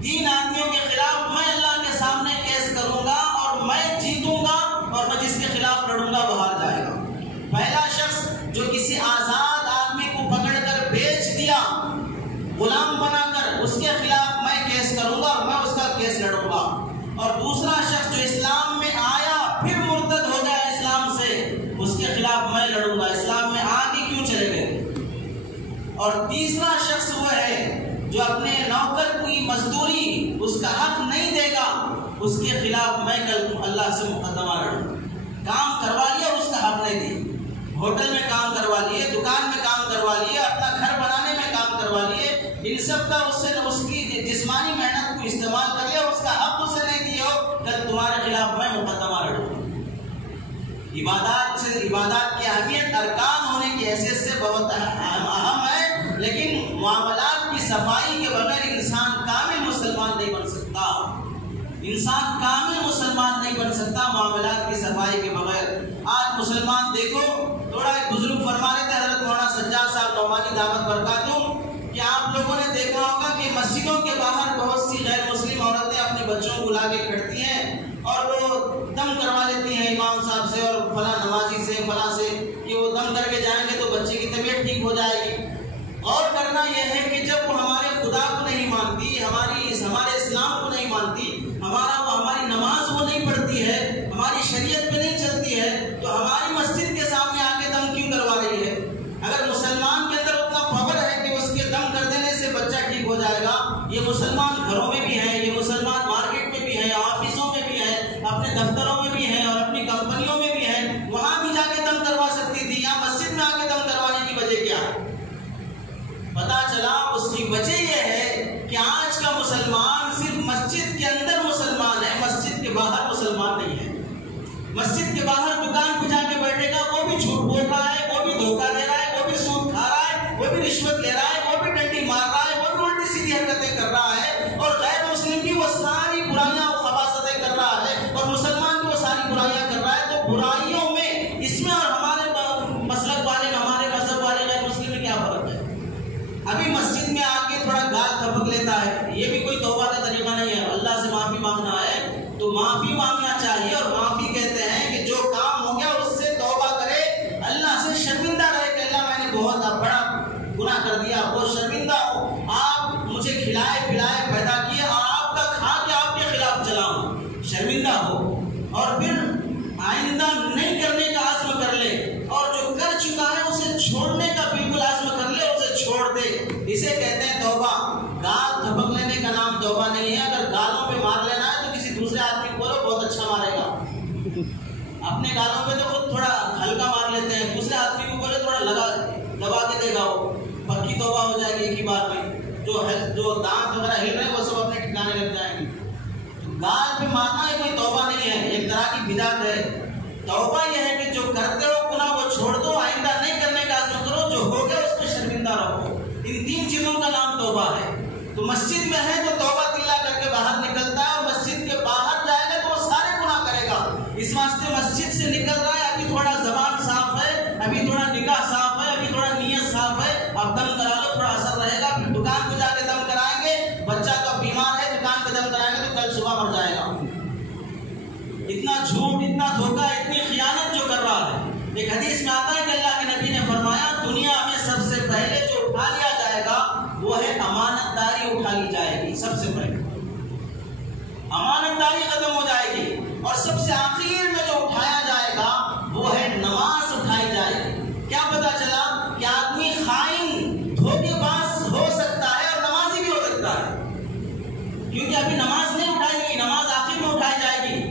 3 آدمیوں کے خلاف میں اللہ کے سامنے کیس کروں گا اور میں جیتوں گا، اور میں جس کے خلاف لڑوں گا وہ ہار جائے گا۔ پہلا شخص جو کسی آزاد آدمی کو پکڑ کر بیچ دیا، غلام بنا کر، اس کے خلاف میں کیس کروں گا اور میں اس کا کیس لڑوں گا۔ اور دوسرا شخص جو اسلام میں آیا پھر مرتد ہو گیا اسلام سے، اس کے خلاف میں لڑوں گا، اسلام میں آ کے کیوں چلے گئے۔ اور تیسرا شخص وہ ہے جو اپنے نوکر کی مزدوری اس کا حق نہیں دے گا، اس کے خلاف میں کل اللہ سے مقدمہ لڑوں۔ کام کروا لیا اور اس کا حق نہیں دی، ہوٹل میں کام کروا لیے، دکان میں کام کروا لیے، اپنا گھر بنانے میں کام کروا لیے، ان سب کا اس کی جسمانی محنت کو استعمال کر لیا، اس کا حق اسے نہیں دیا، کل تمہارے خلاف میں مقدمہ لڑوں۔ عبادات کی اہمیت ارکان ہونے کی حیثیت سے بہت اہم ہے، لیکن معاملات کی صفائی کے بغیر انسان کامل مسلمان نہیں بن سکتا۔ انسان کامل مسلمان نہیں بن سکتا معاملات کی صفائی کے بغیر۔ آج مسلمان دیکھو، تھوڑا ایک بزرگ فرما رہے تھے حضرت مولانا سجاد صاحب نعمانی دعوت برکاتہم، کہ آپ لوگوں نے دیکھا ہوگا کہ مسجدوں کے باہر بہت سی غیر مسلم عورتیں اپنے بچوں کو لا کے کھڑتی ہیں اور وہ دم کروا لیتی ہیں امام صاحب سے اور فلاں نمازی سے فلاں سے، کہ وہ دم کر کے جائیں گے تو بچے کی طبیعت ٹھیک ہو جائے گی۔ غور کرنا یہ ہے کہ جب وہ ہمارے خدا کو نہیں مانتی، ہمارے اسلام کو نہیں مانتی، ہماری نماز وہ نہیں پڑھتی ہے، ہماری شریعت پہ نہیں چلتی ہے، تو ہماری مسجد کے سامنے آ کے دم کیوں کروا رہی ہے؟ اگر مسلمان کے اندر اتنا پاور ہے کہ اس کے دم کر دینے سے بچہ ٹھیک ہو جائے گا، یہ مسلمان گھروں میں بھی ہیں، یہ مسلمان مارکیٹ میں بھی ہیں، آفسوں میں بھی ہیں، اپنے دفتروں میں بھی ہیں اور اپنی کمپنیوں میں بھی ہیں، وہاں بھی جا کے دم کروا سکتی تھی، یا مسجد میں آ کے دم کروانے کی وجہ کیا ہے؟ پتا چلا اس کی وجہ یہ ہے کہ آج کا مسلمان صرف مسجد کے اندر مسلمان ہے، مسجد کے باہر مسلمان نہیں ہے۔ مسجد کے باہر دکان پہ جا کے بیٹھے گا، وہ بھی جھوٹ بول رہا ہے، وہ بھی دھوکہ دے رہا ہے، وہ بھی سود کھا رہا ہے، وہ بھی رشوت لے رہا ہے، وہ بھی ڈنڈی مار رہا ہے، وہ بھی الٹی سیدھی حرکتیں کر رہا ہے، اور غیر مسلم بھی وہ ساری برائیاں اور خباثتیں کر رہا ہے، اور مسلمان بھی وہ ساری برائیاں کر رہا ہے۔ تو برائیوں میں اس میں اور ہمارے مسلک والے میں، ہمارے مذہب والے غیر مسلم میں کیا فرق ہے؟ ابھی مسجد میں آ کے تھوڑا گال تھپک لیتا ہے، یہ بھی کوئی توبہ کا طریقہ نہیں ہے۔ اللہ سے معافی مانگنا ہے تو معافی مانگنا چاہیے، اور معافی کہتے ہیں کہ جو کام ہو گیا اس سے توبہ کرے، اللہ سے شرمندہ رہے کہ اللہ میں نے بہت بڑا گناہ کر دیا، بہت شرمندہ ہوں، آپ مجھے کھلائے پلائے پیدا کیے اور آپ کا کھا کے آپ کے خلاف چلاؤں، شرمندہ ہو، اور پھر آئندہ نہیں کرنے کا عزم کر لے، اور جو کر چکا ہے اسے چھوڑنے کا بالکل عزم کر لے، اسے چھوڑ دے، اسے کہتے ہیں توبہ۔ گال تھپک لینے کا نام توبہ نہیں ہے۔ اگر گالوں پہ مار لینا ہے تو کسی دوسرے آدمی کو بولو بہت اچھا مارے گا، اپنے گالوں پہ تو خود تھوڑا ہلکا مار لیتے ہیں، دوسرے آدمی کو بولے تھوڑا دبا کے دے گا، وہ پکی توبہ ہو جائے گی ایک ہی بار میں، جو دانت وغیرہ ہل رہے ہیں وہ سب اپنے ٹھکانے لگ جائیں گے۔ گال پہ مارنا یہ کوئی توبہ نہیں ہے، ایک طرح کی بدعت ہے۔ توبہ یہ ہے کہ جو کرتے ہو گناہ وہ چھوڑ دو، آئندہ نہیں کرنے کا عزم کرو، جو ہو گیا اس پہ شرمندہ رہو۔ ان تین چیزوں کا نام توبہ ہے۔ تو مسجد میں ہے تو توبہ تلا کر کے باہر نکلتا ہے، اور مسجد کے باہر جائے گا تو وہ سارے گناہ کرے گا۔ اس واسطے مسجد سے نکل رہا ہے، ابھی تھوڑا زبان صاف ہے، ابھی تھوڑا نگاہ صاف ہے، ابھی تھوڑا نیت صاف ہے، اب دم کرا لو، تھوڑا اثر رہے گا۔ پھر دکان پہ جا کے دم کرائیں گے، بچہ تو بیمار ہے، دکان پہ دم کرائیں گے تو کل صبح مر جائے گا۔ اتنا جھوٹ، اتنا دھوکہ، اتنی خیانت جو کر رہا ہے۔ ایک حدیث میں آتا ہے کہ اللہ کے نبی نے فرمایا دنیا میں سب سے پہلے جو اٹھا لیا جائے گا وہ ہے امانت داری، اٹھا لی جائے گی، سب سے پہلے امانت داری ختم ہو جائے گی، اور سب سے آخر میں جو اٹھایا جائے گا وہ ہے نماز اٹھائی جائے گی۔ کیا پتا چلا کہ آدمی خائن، دھوکے باز ہو سکتا ہے اور نمازی بھی ہو سکتا ہے، کیونکہ ابھی نماز نہیں اٹھائی گئی، نماز آخر میں اٹھائی جائے گی۔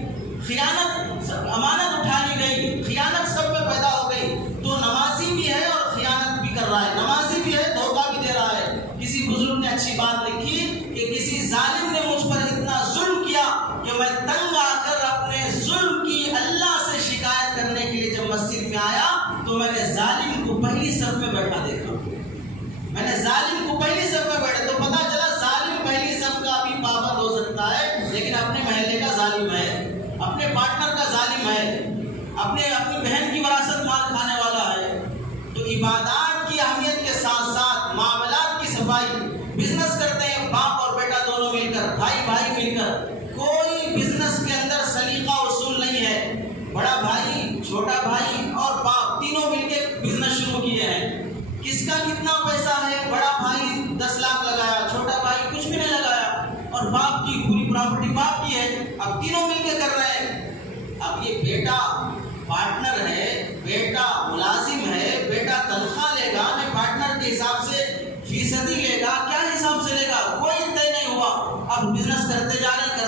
خیانت، امانت اٹھا لی گئی، خیانت سب میں پیدا ہو گئی، تو نمازی بھی ہے اور خیانت بھی کر رہا ہے، نمازی بھی ہے، دھوکہ بھی دے رہا ہے۔ کسی بزرگ نے اچھی بات لکھی کہ کسی ظالم نے مجھ پر اتنا ظلم کیا کہ میں تنگ آ کر اپنے ظلم کی اللہ سے شکایت کرنے کے لیے جب مسجد میں آیا تو میں نے ظالم کو پہلی صف میں بیٹھا دیکھا، میں نے ظالم کو پہلی صف میں بیٹھا، تو پتا چلا ظالم پہلی صف کا بھی پابند ہو سکتا ہے، لیکن اپنے محلے کا ظالم ہے، اپنے پارٹنر کا ظالم ہے، اپنی بہن کی وراثت مار کھانے والا ہے۔ تو عبادات کی اہمیت کے ساتھ ساتھ معاملات کی صفائی، بزنس کرتے ہیں باپ اور بیٹا دونوں مل کر، بھائی بھائی مل کر، کوئی بزنس کے اندر سلیقہ اصول نہیں ہے۔ بڑا بھائی، چھوٹا بھائی اور باپ تینوں مل کے بزنس شروع کیے ہیں، کس کا کتنا پیسہ ہے؟ بڑا بھائی 10 لاکھ لگایا، چھوٹا بھائی کچھ بھی نہیں لگایا، اور باپ کی پوری پراپرٹی باپ کی ہے، اب تینوں مل کے کر رہے ہیں۔ اب یہ بیٹا پارٹنر ہے، بیٹا ملازم ہے، بیٹا تنخواہ لے گا، میں پارٹنر کے حساب سے فیصدی لے گا، کیا حساب سے لے گا؟ کوئی طے نہیں ہوا۔ اب بزنس کرتے جا رہے ہیں،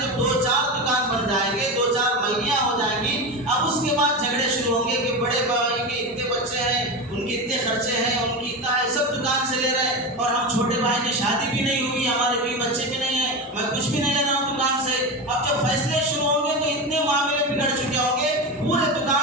جب 2-4 دکان بن جائیں گے، 2-4 ملکیاں ہو جائیں گی، اب اس کے بعد جھگڑے شروع ہوں گے کہ بڑے بھائی کے اتنے بچے ہیں، ان کے اتنے خرچے ہیں، ان کی اتنا ہے، سب دکان سے لے رہے، اور ہم چھوٹے بھائی کی شادی بھی نہیں ہوئی، ہمارے کوئی بچے بھی نہیں ہیں، میں کچھ بھی نہیں لینا ہوں دکان سے۔ اب جب فیصلے شروع ہوں گے تو اتنے معاملے بگڑ چکے ہوں گے، پورے دکان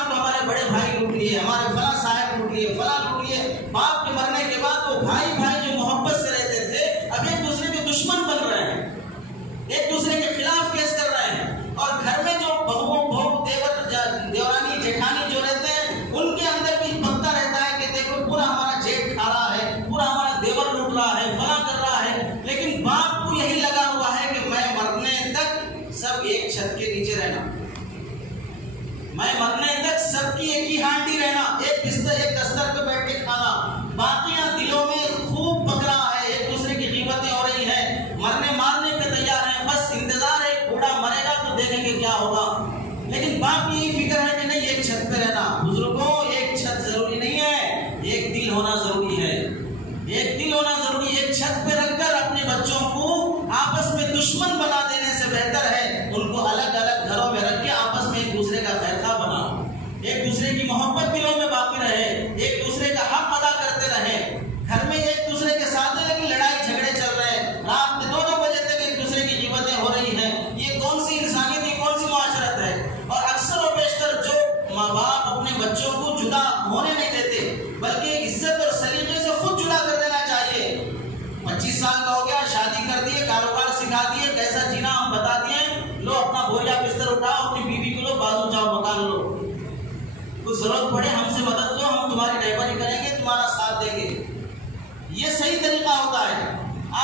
سب ایک چھت کے نیچے رہنا، میں مرنے تک سب کی ایک ہی ہانڈی رہنا، ایک دستر پہ بیٹھ کے کھانا، باقیاں دلوں میں خوب پکڑا ہے، ایک دوسرے کی غیبتیں ہو رہی ہیں، مارنے پہ تیار ہیں، بس انتظار ہے بوڑھا مرے گا تو دیکھیں گے کیا ہوگا، لیکن باپ یہی فکر ہے کہ نہیں ایک چھت پہ رہنا۔ بزرگوں ایک چھت ضروری نہیں ہے، ایک دل ہونا ضروری ہے، ایک دل ہونا ضروری ہے۔ ایک چھت پہ رکھ کر اپنے بچوں کو آپس میں دشمن بنا دینے سے بہتر ہے ان کو الگ الگ گھروں میں رکھ کے آپس میں ایک دوسرے کا خیر خواہ بناؤ، ایک دوسرے کی محبت دلوں میں باقی رہے، ایک دوسرے کا حق ادا کرتے رہے۔ گھر میں ایک دوسرے کے ساتھ ہے لیکن لڑائی جھگڑے چل رہے ہیں، رات میں 2-2 بجے تک ایک دوسرے کی غیبتیں ہو رہی ہیں، یہ کون سی انسانیت، یہ کون سی معاشرت ہے؟ اور اکثر و بیشتر جو ماں باپ اپنے بچوں کو جدا ہونے نہیں دیتے بلکہ عزت اور سلیقے سے خود جدا کر دینا چاہیے۔ 25 سال کا ہو گیا، شادی کر دیے، کاروبار سکھا دیے، کیسا جینا ہم بتا دیے، لو اپنا بوریا بستر اٹھاؤ، اپنی بیوی کو لو بازو جاؤ مکان لو، کچھ ضرورت پڑے ہم سے مدد لو، ہم تمہاری رہبری کریں گے، تمہارا ساتھ دیں گے۔ یہ صحیح طریقہ ہوتا ہے۔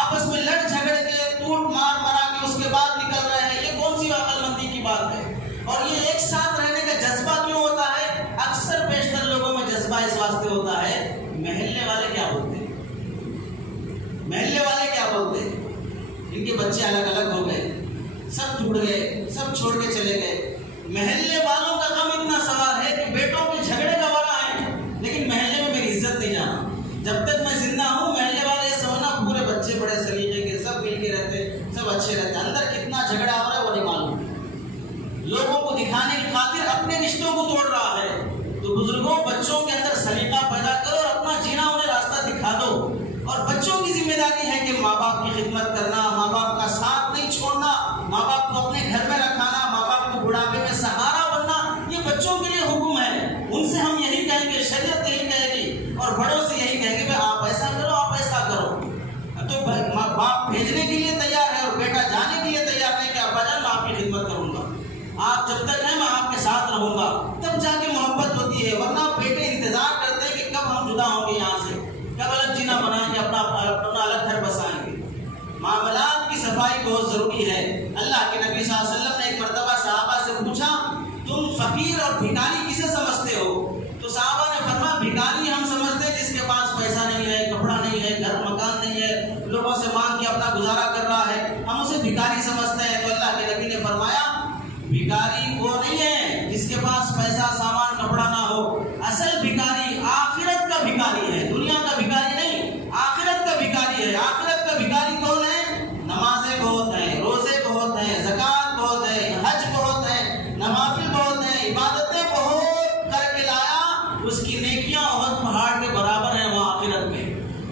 آپس میں لڑ جھگڑ کے ٹوٹ مار مرا کے اس کے بعد نکل رہے ہیں، یہ کون سی عقل مندی کی بات ہے؟ اور یہ ایک ساتھ رہنے کا جذبہ کیوں ہوتا ہے؟ اکثر بیشتر لوگوں میں جذبہ اس واسطے ہوتا ہے، محلے والے کیا بولتے ہیں، محلے والے کیا بولتے ہیں، ان کے بچے الگ الگ ہو گئے، سب ٹوٹ گئے، سب چھوڑ کے چلے گئے۔ محلے والوں کا غم اتنا سوار ہے کہ بیٹوں کے جھگڑے گوارا ہے لیکن محلے میں میری عزت نہیں جانا، جب تک میں زندہ ہوں محلے والے سمجھنا پورے بچے بڑے سلیقے کے، سب مل کے رہتے، سب اچھے رہتے، اندر کتنا جھگڑا ہو رہا ہے وہ نہیں معلوم، لوگوں کو دکھانے کی خاطر اپنے رشتوں کو توڑ رہا ہے۔ تو بزرگوں بچوں کے اندر سلیقہ پیدا کرو اور اپنا جینا انہیں راستہ دکھا دو، اور بچوں کی ذمہ داری ہے کہ ماں باپ کی خدمت کرنا، ماں باپ کا ساتھ نہیں چھوڑنا، ماں باپ کو اپنے گھر میں رکھانا، ماں باپ کو بڑھاپے میں سہارا بننا، یہ بچوں کے لیے حکم ہے۔ ان سے ہم یہی کہیں گے، شریعت یہی کہے گی، اور بڑوں سے یہی کہیں گے کہ آپ ایسا کرو، آپ ایسا کرو۔ تو باپ بھیجنے کے لیے تیار ہے اور بیٹا جانے کے لیے تیار نہیں کہ ابا جان میں آپ کی خدمت کروں گا، آپ جب تک ہیں میں آپ کے ساتھ رہوں گا، تب جا کے محبت ہوتی ہے، ورنہ بیٹے انتظار کرتے ہیں کہ کب ہم جدا ہوں گے یہاں سے، کب الگ جینا بنائیں گے، اپنا الگ گھر بسائیں گے۔ معاملات کی صفائی بہت ضروری ہے۔ اللہ کے نبی صلی اللہ علیہ وسلم نے ایک مرتبہ صحابہ سے پوچھا تم فقیر اور بھکاری کسے سمجھتے ہو؟ تو صحابہ نے فرمایا بھکاری ہم سمجھتے ہیں جس کے پاس پیسہ نہیں ہے، کپڑا نہیں ہے، گھر مکان نہیں ہے، لوگوں سے مانگ کے اپنا گزارا کر رہا ہے، ہم اسے بھکاری سمجھتے ہیں۔ تو اللہ کے نبی نے فرمایا بھکاری وہ نہیں ہے جس کے پاس پیسہ سامان کپڑا نہ ہو، اصل بھکاری آخرت کا بھکاری ہے، دنیا کا بھکاری نہیں، آخرت کا بھکاری ہے۔ آخرت کا بھکاری کون ہے؟ نمازیں بہت ہیں، روزے بہت ہیں، زکوٰۃ بہت ہے، حج بہت ہے، نوافل بہت ہیں، عبادتیں بہت کر کے لایا، اس کی نیکیاں احد پہاڑ کے برابر ہیں وہاں آخرت میں۔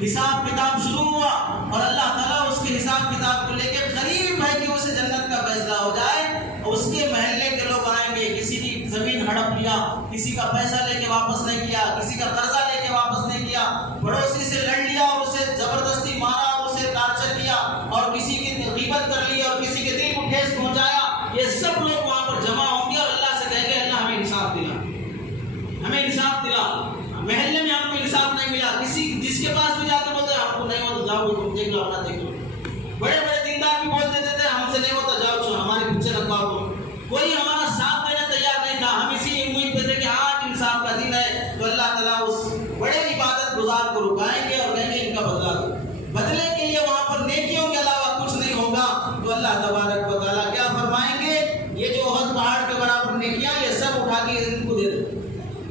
حساب کتاب شروع ہوا اور اللہ تعالیٰ اس کے حساب کتاب کو لے کے قریب ہے کہ اسے جنت کا فیصلہ ہو جائے، اور اس کے محلے کے لوگ آئیں گے، کسی کی زمین ہڑپ لیا، کسی کا پیسہ لے کے واپس نہیں کیا، کسی کا قرضہ لے کے واپس نہیں کیا، پڑوسی سے لڑ لیا اور اسے زبردستی مارا اور اسے ٹارچر کیا، اور کسی کی غیبت کر لی اور کسی کے دل کو ٹھیس پہنچایا، یہ سب لوگ وہاں پر جمع ہوں گے اور اللہ سے کہیں گے اللہ ہمیں انصاف دلا، ہمیں انصاف دلا، محلے میں ہم کو انصاف نہیں ملا، کسی جس کے پاس بھی جاتے بولتے ہم کو نہیں ہوتا جاؤ تم دیکھ لو اپنا دیکھ لو، بڑے بڑے دیندار بھی بول دیتے تھے ہم سے نہیں ہوتا جاؤ چھو ہمارے پیچھے رکھواؤ، کوئی ہمارا ساتھ دینے تیار نہیں تھا، ہم اسی امید پہ تھے کہ آج انصاف کا دن ہے، تو اللہ تعالیٰ اس بڑے عبادت گزار کو رکائیں گے اور کہیں گے ان کا بدلہ دو، بدلے کے لیے وہاں پر نیکیوں کے علاوہ کچھ نہیں ہوگا۔ تو اللہ تبارک و تعالیٰ کیا فرمائیں گے؟ یہ جو احد پہاڑ کے برابر نیکیاں یہ سب اٹھا کے ان کو دے دو،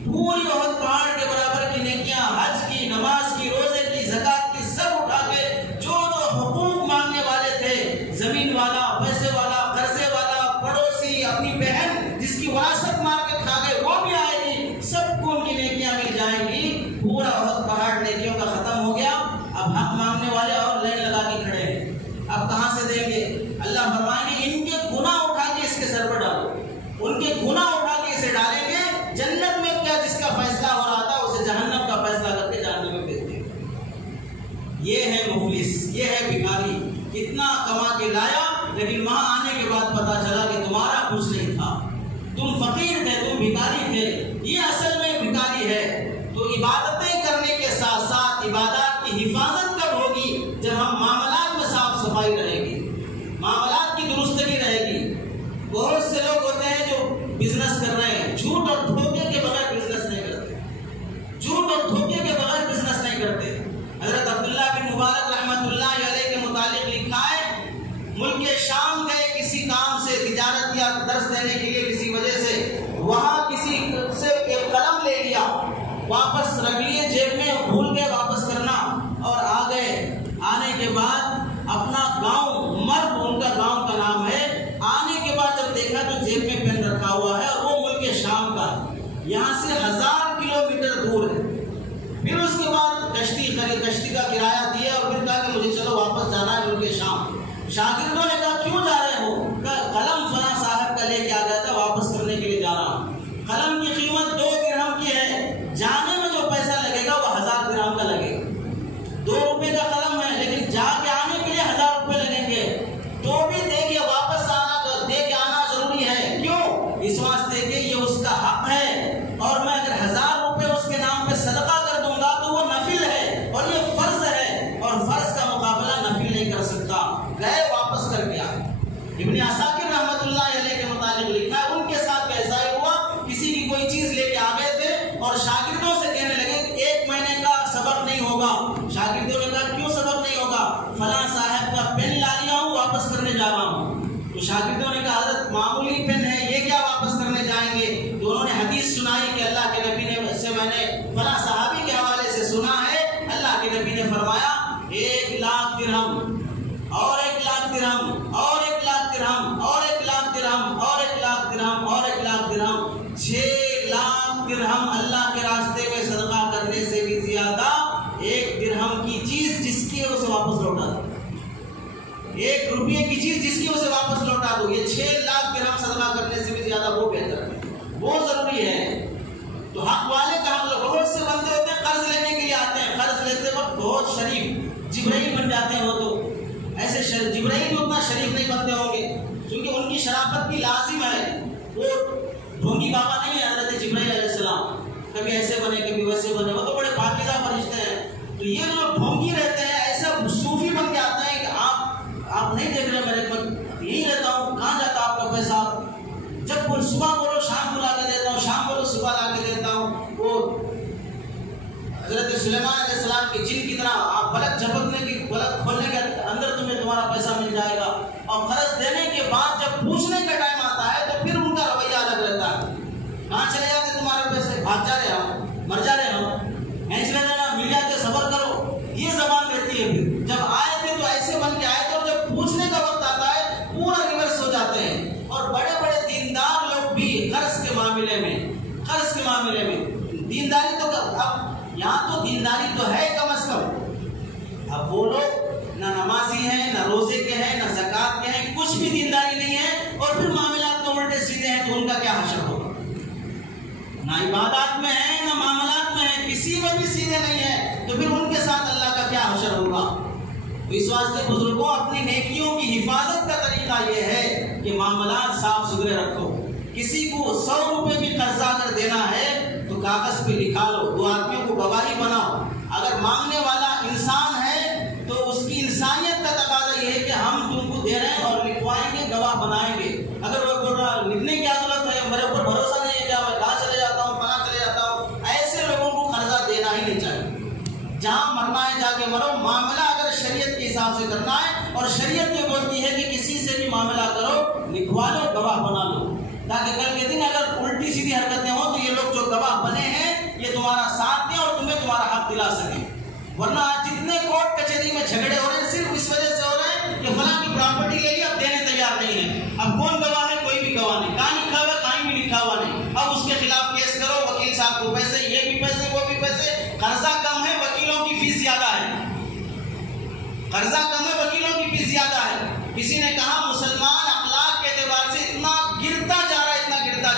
پوری احد پہاڑ کے برابر کی نیکیاں، حج کی، نماز کی، روزے کی، زکوٰۃ کی، سب اٹھا کے جو حقوق مانگنے والے تھے، زمین والا، پیسے والا، قرضے والا، پڑوسی، اپنی بہن جس کی وراثت مار کے کھا گئے وہ بھی آئے گی، سب کو ان کی نیکیاں مل جائیں گی۔ پورا احد پہاڑ نیکیوں کا ختم ہو گیا، اب حق مانگنے والے اور لائن لگا کے کھڑے ہیں، اب کہاں سے دیں گے؟ اللہ فرمائیں گے ان کے گناہ اٹھا کے اس کے سر پر ڈالو، ان کے گناہ اٹھا کے اسے ڈالیں گے، جنت میں کیا جس کا فیصلہ ہو رہا تھا اسے جہنم کا فیصلہ کر کے جہنم میں بھیج دیں گے۔ یہ ہے مفلس، یہ ہے بھکاری، اتنا کما کے لایا لیکن وہاں آنے کے بعد پتا چلا کہ تمہارا کچھ نہیں تھا، تم فقیر تھے، تم بھکاری تھے، یہ اصل میں بھکاری ہے۔ تو عبادتیں کرنے کے ساتھ ساتھ عبادات کی حفاظت کب ہوگی؟ جب ہم معاملات میں صاف صفائی رہے گی، معاملات کی درستگی رہے گی، درس دینے کے لیے کسی وجہ سے وہاں کسی سے ایک قلم لے لیا, واپس رکھ لیے جیب میں, بھول گئے واپس کرنا اور آ گئے. آنے کے بعد اپنا گاؤں, مرد ان کا گاؤں کا نام ہے, آنے کے بعد جب دیکھا تو جیب میں پین رکھا ہوا ہے اور وہ ملک شام کا, یہاں سے 1000 کلومیٹر دور ہے. پھر اس کے بعد کشتی کا کرایہ دیا اور پھر کہا کہ مجھے چلو واپس جانا ہے ملک شام. شاگردوں نے کہا کیوں جا رہے ہو؟ قلم فلاں صاحب کا لے کے آ گیا تھا, واپس کرنے کے لیے جا رہا ہوں. قلم کی قیمت 2 درہم کی ہے, جانے میں جو پیسہ لگے گا وہ 1000 درہم کا لگے گا. 2 روپے کا قلم ہے لیکن جا کے آنے کے لیے 1000 روپے لگیں گے, تو بھی دے کے واپس دے کے آنا ضروری ہے. کیوں؟ اس واسطے کہ یہ اس کا حق ہے, اور میں اگر 1000 روپے اس کے نام پہ صدقہ کر دوں گا تو وہ نفل ہے اور یہ فرض ہے, اور فرض کا مقابلہ نفل نہیں کر سکتا. گئے واپس کر کے آئے. ابن عساکر رحمۃ اللہ علیہ کے متعلق لکھا ہے ان کے ساتھ ایسا ہی ہوا, کسی کی کوئی چیز لے کے آ گئے تھے اور شاگردوں سے کہنے لگے 1 مہینے کا سبق نہیں ہوگا. شاگردوں نے کہا کیوں سبق نہیں ہوگا؟ فلاں صاحب کا پین لا لیا ہوں, واپس کرنے جا رہا ہوں. تو شاگردوں نے کہا حضرت معمولی پین ہے, یہ کیا واپس کرنے جائیں گے؟ تو انہوں نے حدیث سنائی کہ اللہ کے نبی نے سے میں نے فلاں صحابی کے حوالے سے سنا ہے, اللہ کے نبی نے فرمایا 1 لاکھ درہم اور 1 لاکھ درہم اور 1 لاکھ درہم اور 1 لاکھ درہم اور 1 لاکھ درہم اور 1 لاکھ درہم, 6 لاکھ درہم اللہ کے راستے میں صدقہ کرنے سے بھی زیادہ 1 درہم کی چیز جس کی اسے واپس لوٹا دو, 1 روپے کی چیز جس کی اسے واپس لوٹا دو, یہ 6 لاکھ درہم صدقہ کرنے سے بھی زیادہ وہ بہتر ہے, وہ ضروری ہے. تو حق والے کا حق بہت سے بندے ہوتے ہیں قرض لینے کے لیے آتے ہیں, قرض لیتے وقت بہت شریف جبرائیل بن جاتے ہیں. وہ تو ایسے جبرائیل اتنا شریف نہیں بنتے ہوں گے کیونکہ ان کی شرافت بھی لازم ہے, وہ ڈھونگی بابا نہیں ہے حضرت جبرائیل علیہ السلام, کبھی ایسے بنے کبھی ویسے بنے, وہ تو بڑے پاکیزہ فرشتے ہیں. تو یہ جو ڈھونگی رہتے ہیں ایسا صوفی بن کے آتے ہیں کہ آپ نہیں دیکھ رہے میرے کو, یہی رہتا ہوں, کہاں جاتا آپ کا پیسہ؟ جب صبح بولو شام کو لا کے دیتا ہوں, شام بولو صبح لا کے دیتا ہوں. وہ حضرت سلیمان علیہ السلام کی جن کی طرح آپ پلک جھپکنے کی پلک کھولنے کے اندر تمہارا پیسہ مل جائے گا, اور قرض دینے کے بعد جب پوچھنے کا ٹائم آتا ہے تو پھر ان کا رویہ الگ رہتا ہے. کہاں چلے جاتے تمہارے پیسے؟ بھاگ جا رہے ہم, مر جا رہے ہم, چلے جانا, مل جاتے صبر کرو, یہ زبان رہتی ہے. پھر جب آئے تھے تو ایسے بن کے آئے تھے, اور جب پوچھنے کا وقت آتا ہے پورا ریورس ہو جاتے ہیں. اور بڑے بڑے دیندار لوگ بھی قرض کے معاملے میں دینداری تو اب یہاں تو دینداری تو ہے کم از کم, اب وہ لوگ نہ نمازی ہیں, نہ روزے کے ہیں, نہ زکات کے ہیں, کچھ بھی دینداری نہیں ہے, اور پھر معاملات تو الٹے سیدھے ہیں, تو ان کا کیا حشر ہوگا؟ نہ عبادات میں ہے نہ معاملات میں ہے, کسی میں بھی سیدھے نہیں ہے, تو پھر ان کے ساتھ اللہ کا کیا حشر ہوگا؟ تو اس واسطے بزرگوں اپنی نیکیوں کی حفاظت کا طریقہ یہ ہے کہ معاملات صاف ستھرے رکھو. کسی کو 100 روپے بھی قرضہ اگر دینا ہے تو کاغذ پہ لکھا لو, 2 آدمیوں کو گواہی بناؤ. اگر مانگنے والا انسان ہے تو اس کی انسانیت کا تقاضا یہ ہے کہ ہم تم کو دے رہے ہیں اور لکھوائیں گے, گواہ بنائیں گے. اگر وہ بول رہا لکھنے کی کیا ضرورت ہے, میرے اوپر بھروسہ نہیں ہے کیا, میں کہاں چلے جاتا ہوں, کہاں چلے جاتا ہوں, ایسے لوگوں کو قرضہ دینا ہی نہیں چاہیے. جہاں مرنا ہے جا کے مرو. معاملہ اگر شریعت کے حساب سے کرنا ہے, اور شریعت یہ بولتی ہے کہ کسی سے بھی معاملہ کرو, لکھوا لو, گواہ بنا لو, تاکہ کل کے دن اگر الٹی سیدھی حرکتیں ہوں تو یہ لوگ جو گواہ بنے ہیں یہ تمہارا ساتھ دیں اور تمہیں تمہارا حق دلا سکیں. ورنہ آج جتنے کورٹ کچہری میں جھگڑے ہو رہے ہیں صرف اس وجہ سے ہو رہے ہیں کہ فلاں کی پراپرٹی لے لی, اب دینے تیار نہیں ہے. اب کون گواہ ہے؟ کوئی بھی گواہ نہیں, کہاں لکھا ہوا کہیں بھی لکھا ہوا نہیں. اب اس کے خلاف کیس کرو, وکیل صاحب کو پیسے, یہ بھی پیسے وہ بھی پیسے. قرضہ کم ہے, وکیلوں کی فیس زیادہ ہے. قرضہ کم ہے, وکیلوں کی فیس زیادہ ہے. کسی نے کہا مسلمان اخلاق کے اعتبار سے اتنا گرتا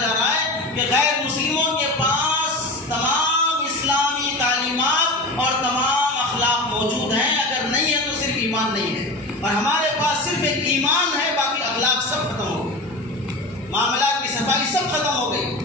جا رہا ہے کہ غیر مسلموں کے پاس تمام اسلامی تعلیمات اور تمام اخلاق موجود ہیں, اگر نہیں ہے تو صرف ایمان نہیں ہے, اور ہمارے پاس صرف ایک ایمان ہے, باقی اخلاق سب ختم ہو گئے, معاملات کی صفائی سب ختم ہو گئی.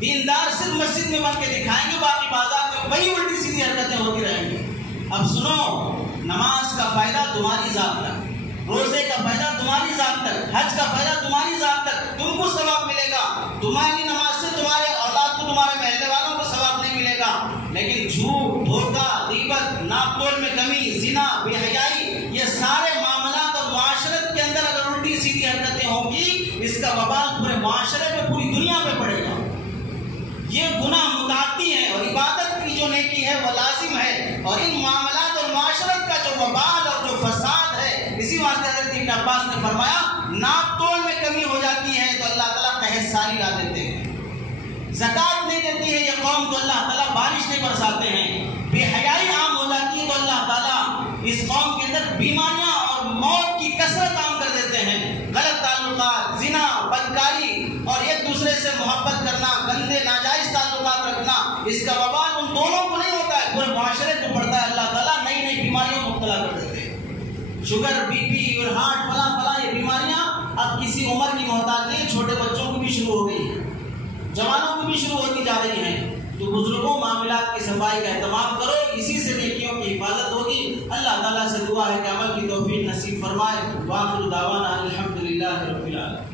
دیندار صرف مسجد میں بن کے دکھائیں گے, باقی بازار میں وہی الٹی سیدھی حرکتیں ہوتی رہیں گی. اب سنو, نماز کا فائدہ تمہاری ذات تک, روزے کا فائدہ تمہاری ذات تک, حج کا فائدہ تمہاری ذات تک, تم کو ثواب ملے گا. تمہاری نماز سے تمہارے اولاد کو, تمہارے محلے والوں کو ثواب نہیں ملے گا. لیکن جھوٹ, دھوکہ, غیبت, ناپ تول میں کمی, زنا, بے حیائی, یہ سارے معاملات اور معاشرت کے اندر اگر الٹی سیدھی حرکتیں ہوں گی, اس کا وبال پورے معاشرے پہ، پوری دنیا پہ پڑے گا۔ یہ گناہ متعدی ہے اور عبادت کی جو نیکی ہے وہ لازم ہے، اور ان معاملات اور معاشرت کا جو وبال اور جو فساد ہے، اسی واسطے حضرت ابن عباس نے فرمایا ناپ تول میں کمی ہو جاتی ہے تو اللہ تعالیٰ قحط ساری لا دیتے ہیں، زکوٰۃ نہیں دیتی ہے یہ قوم تو اللہ تعالیٰ بارش نہیں برساتے ہیں، بے حیائی عام ہو جاتی ہے تو اللہ تعالیٰ اس قوم کے اندر بیماریاں اور موت کی کثرت عام کر دیتے ہیں۔ غلط تعلقات، زنا، بدکاری اور ایک دوسرے سے محبت کرنا، گندے ناجائز تعلقات رکھنا، اس کا وبال ان دونوں کو نہیں ہوتا ہے، پورے معاشرے کو پڑتا ہے۔ اللہ تعالیٰ نئی نئی بیماریوں کو مبتلا کر دیتے ہیں، شوگر، بی پی اور ہارٹ، فلاں یہ بیماریاں اب کسی عمر کی محتاج نہیں، چھوٹے بچوں کو بھی شروع ہو گئی ہیں، جوانوں کو بھی شروع ہوتی جا رہی ہیں۔ تو بزرگوں معاملات کی صفائی کا اہتمام کرو، اسی سے نیکیوں کی حفاظت ہوگی۔ اللہ تعالیٰ سے دعا ہے کہ عمل کی توفیق نصیب فرمائے۔ وآخر دعوانا الحمدللہ رب العالمین۔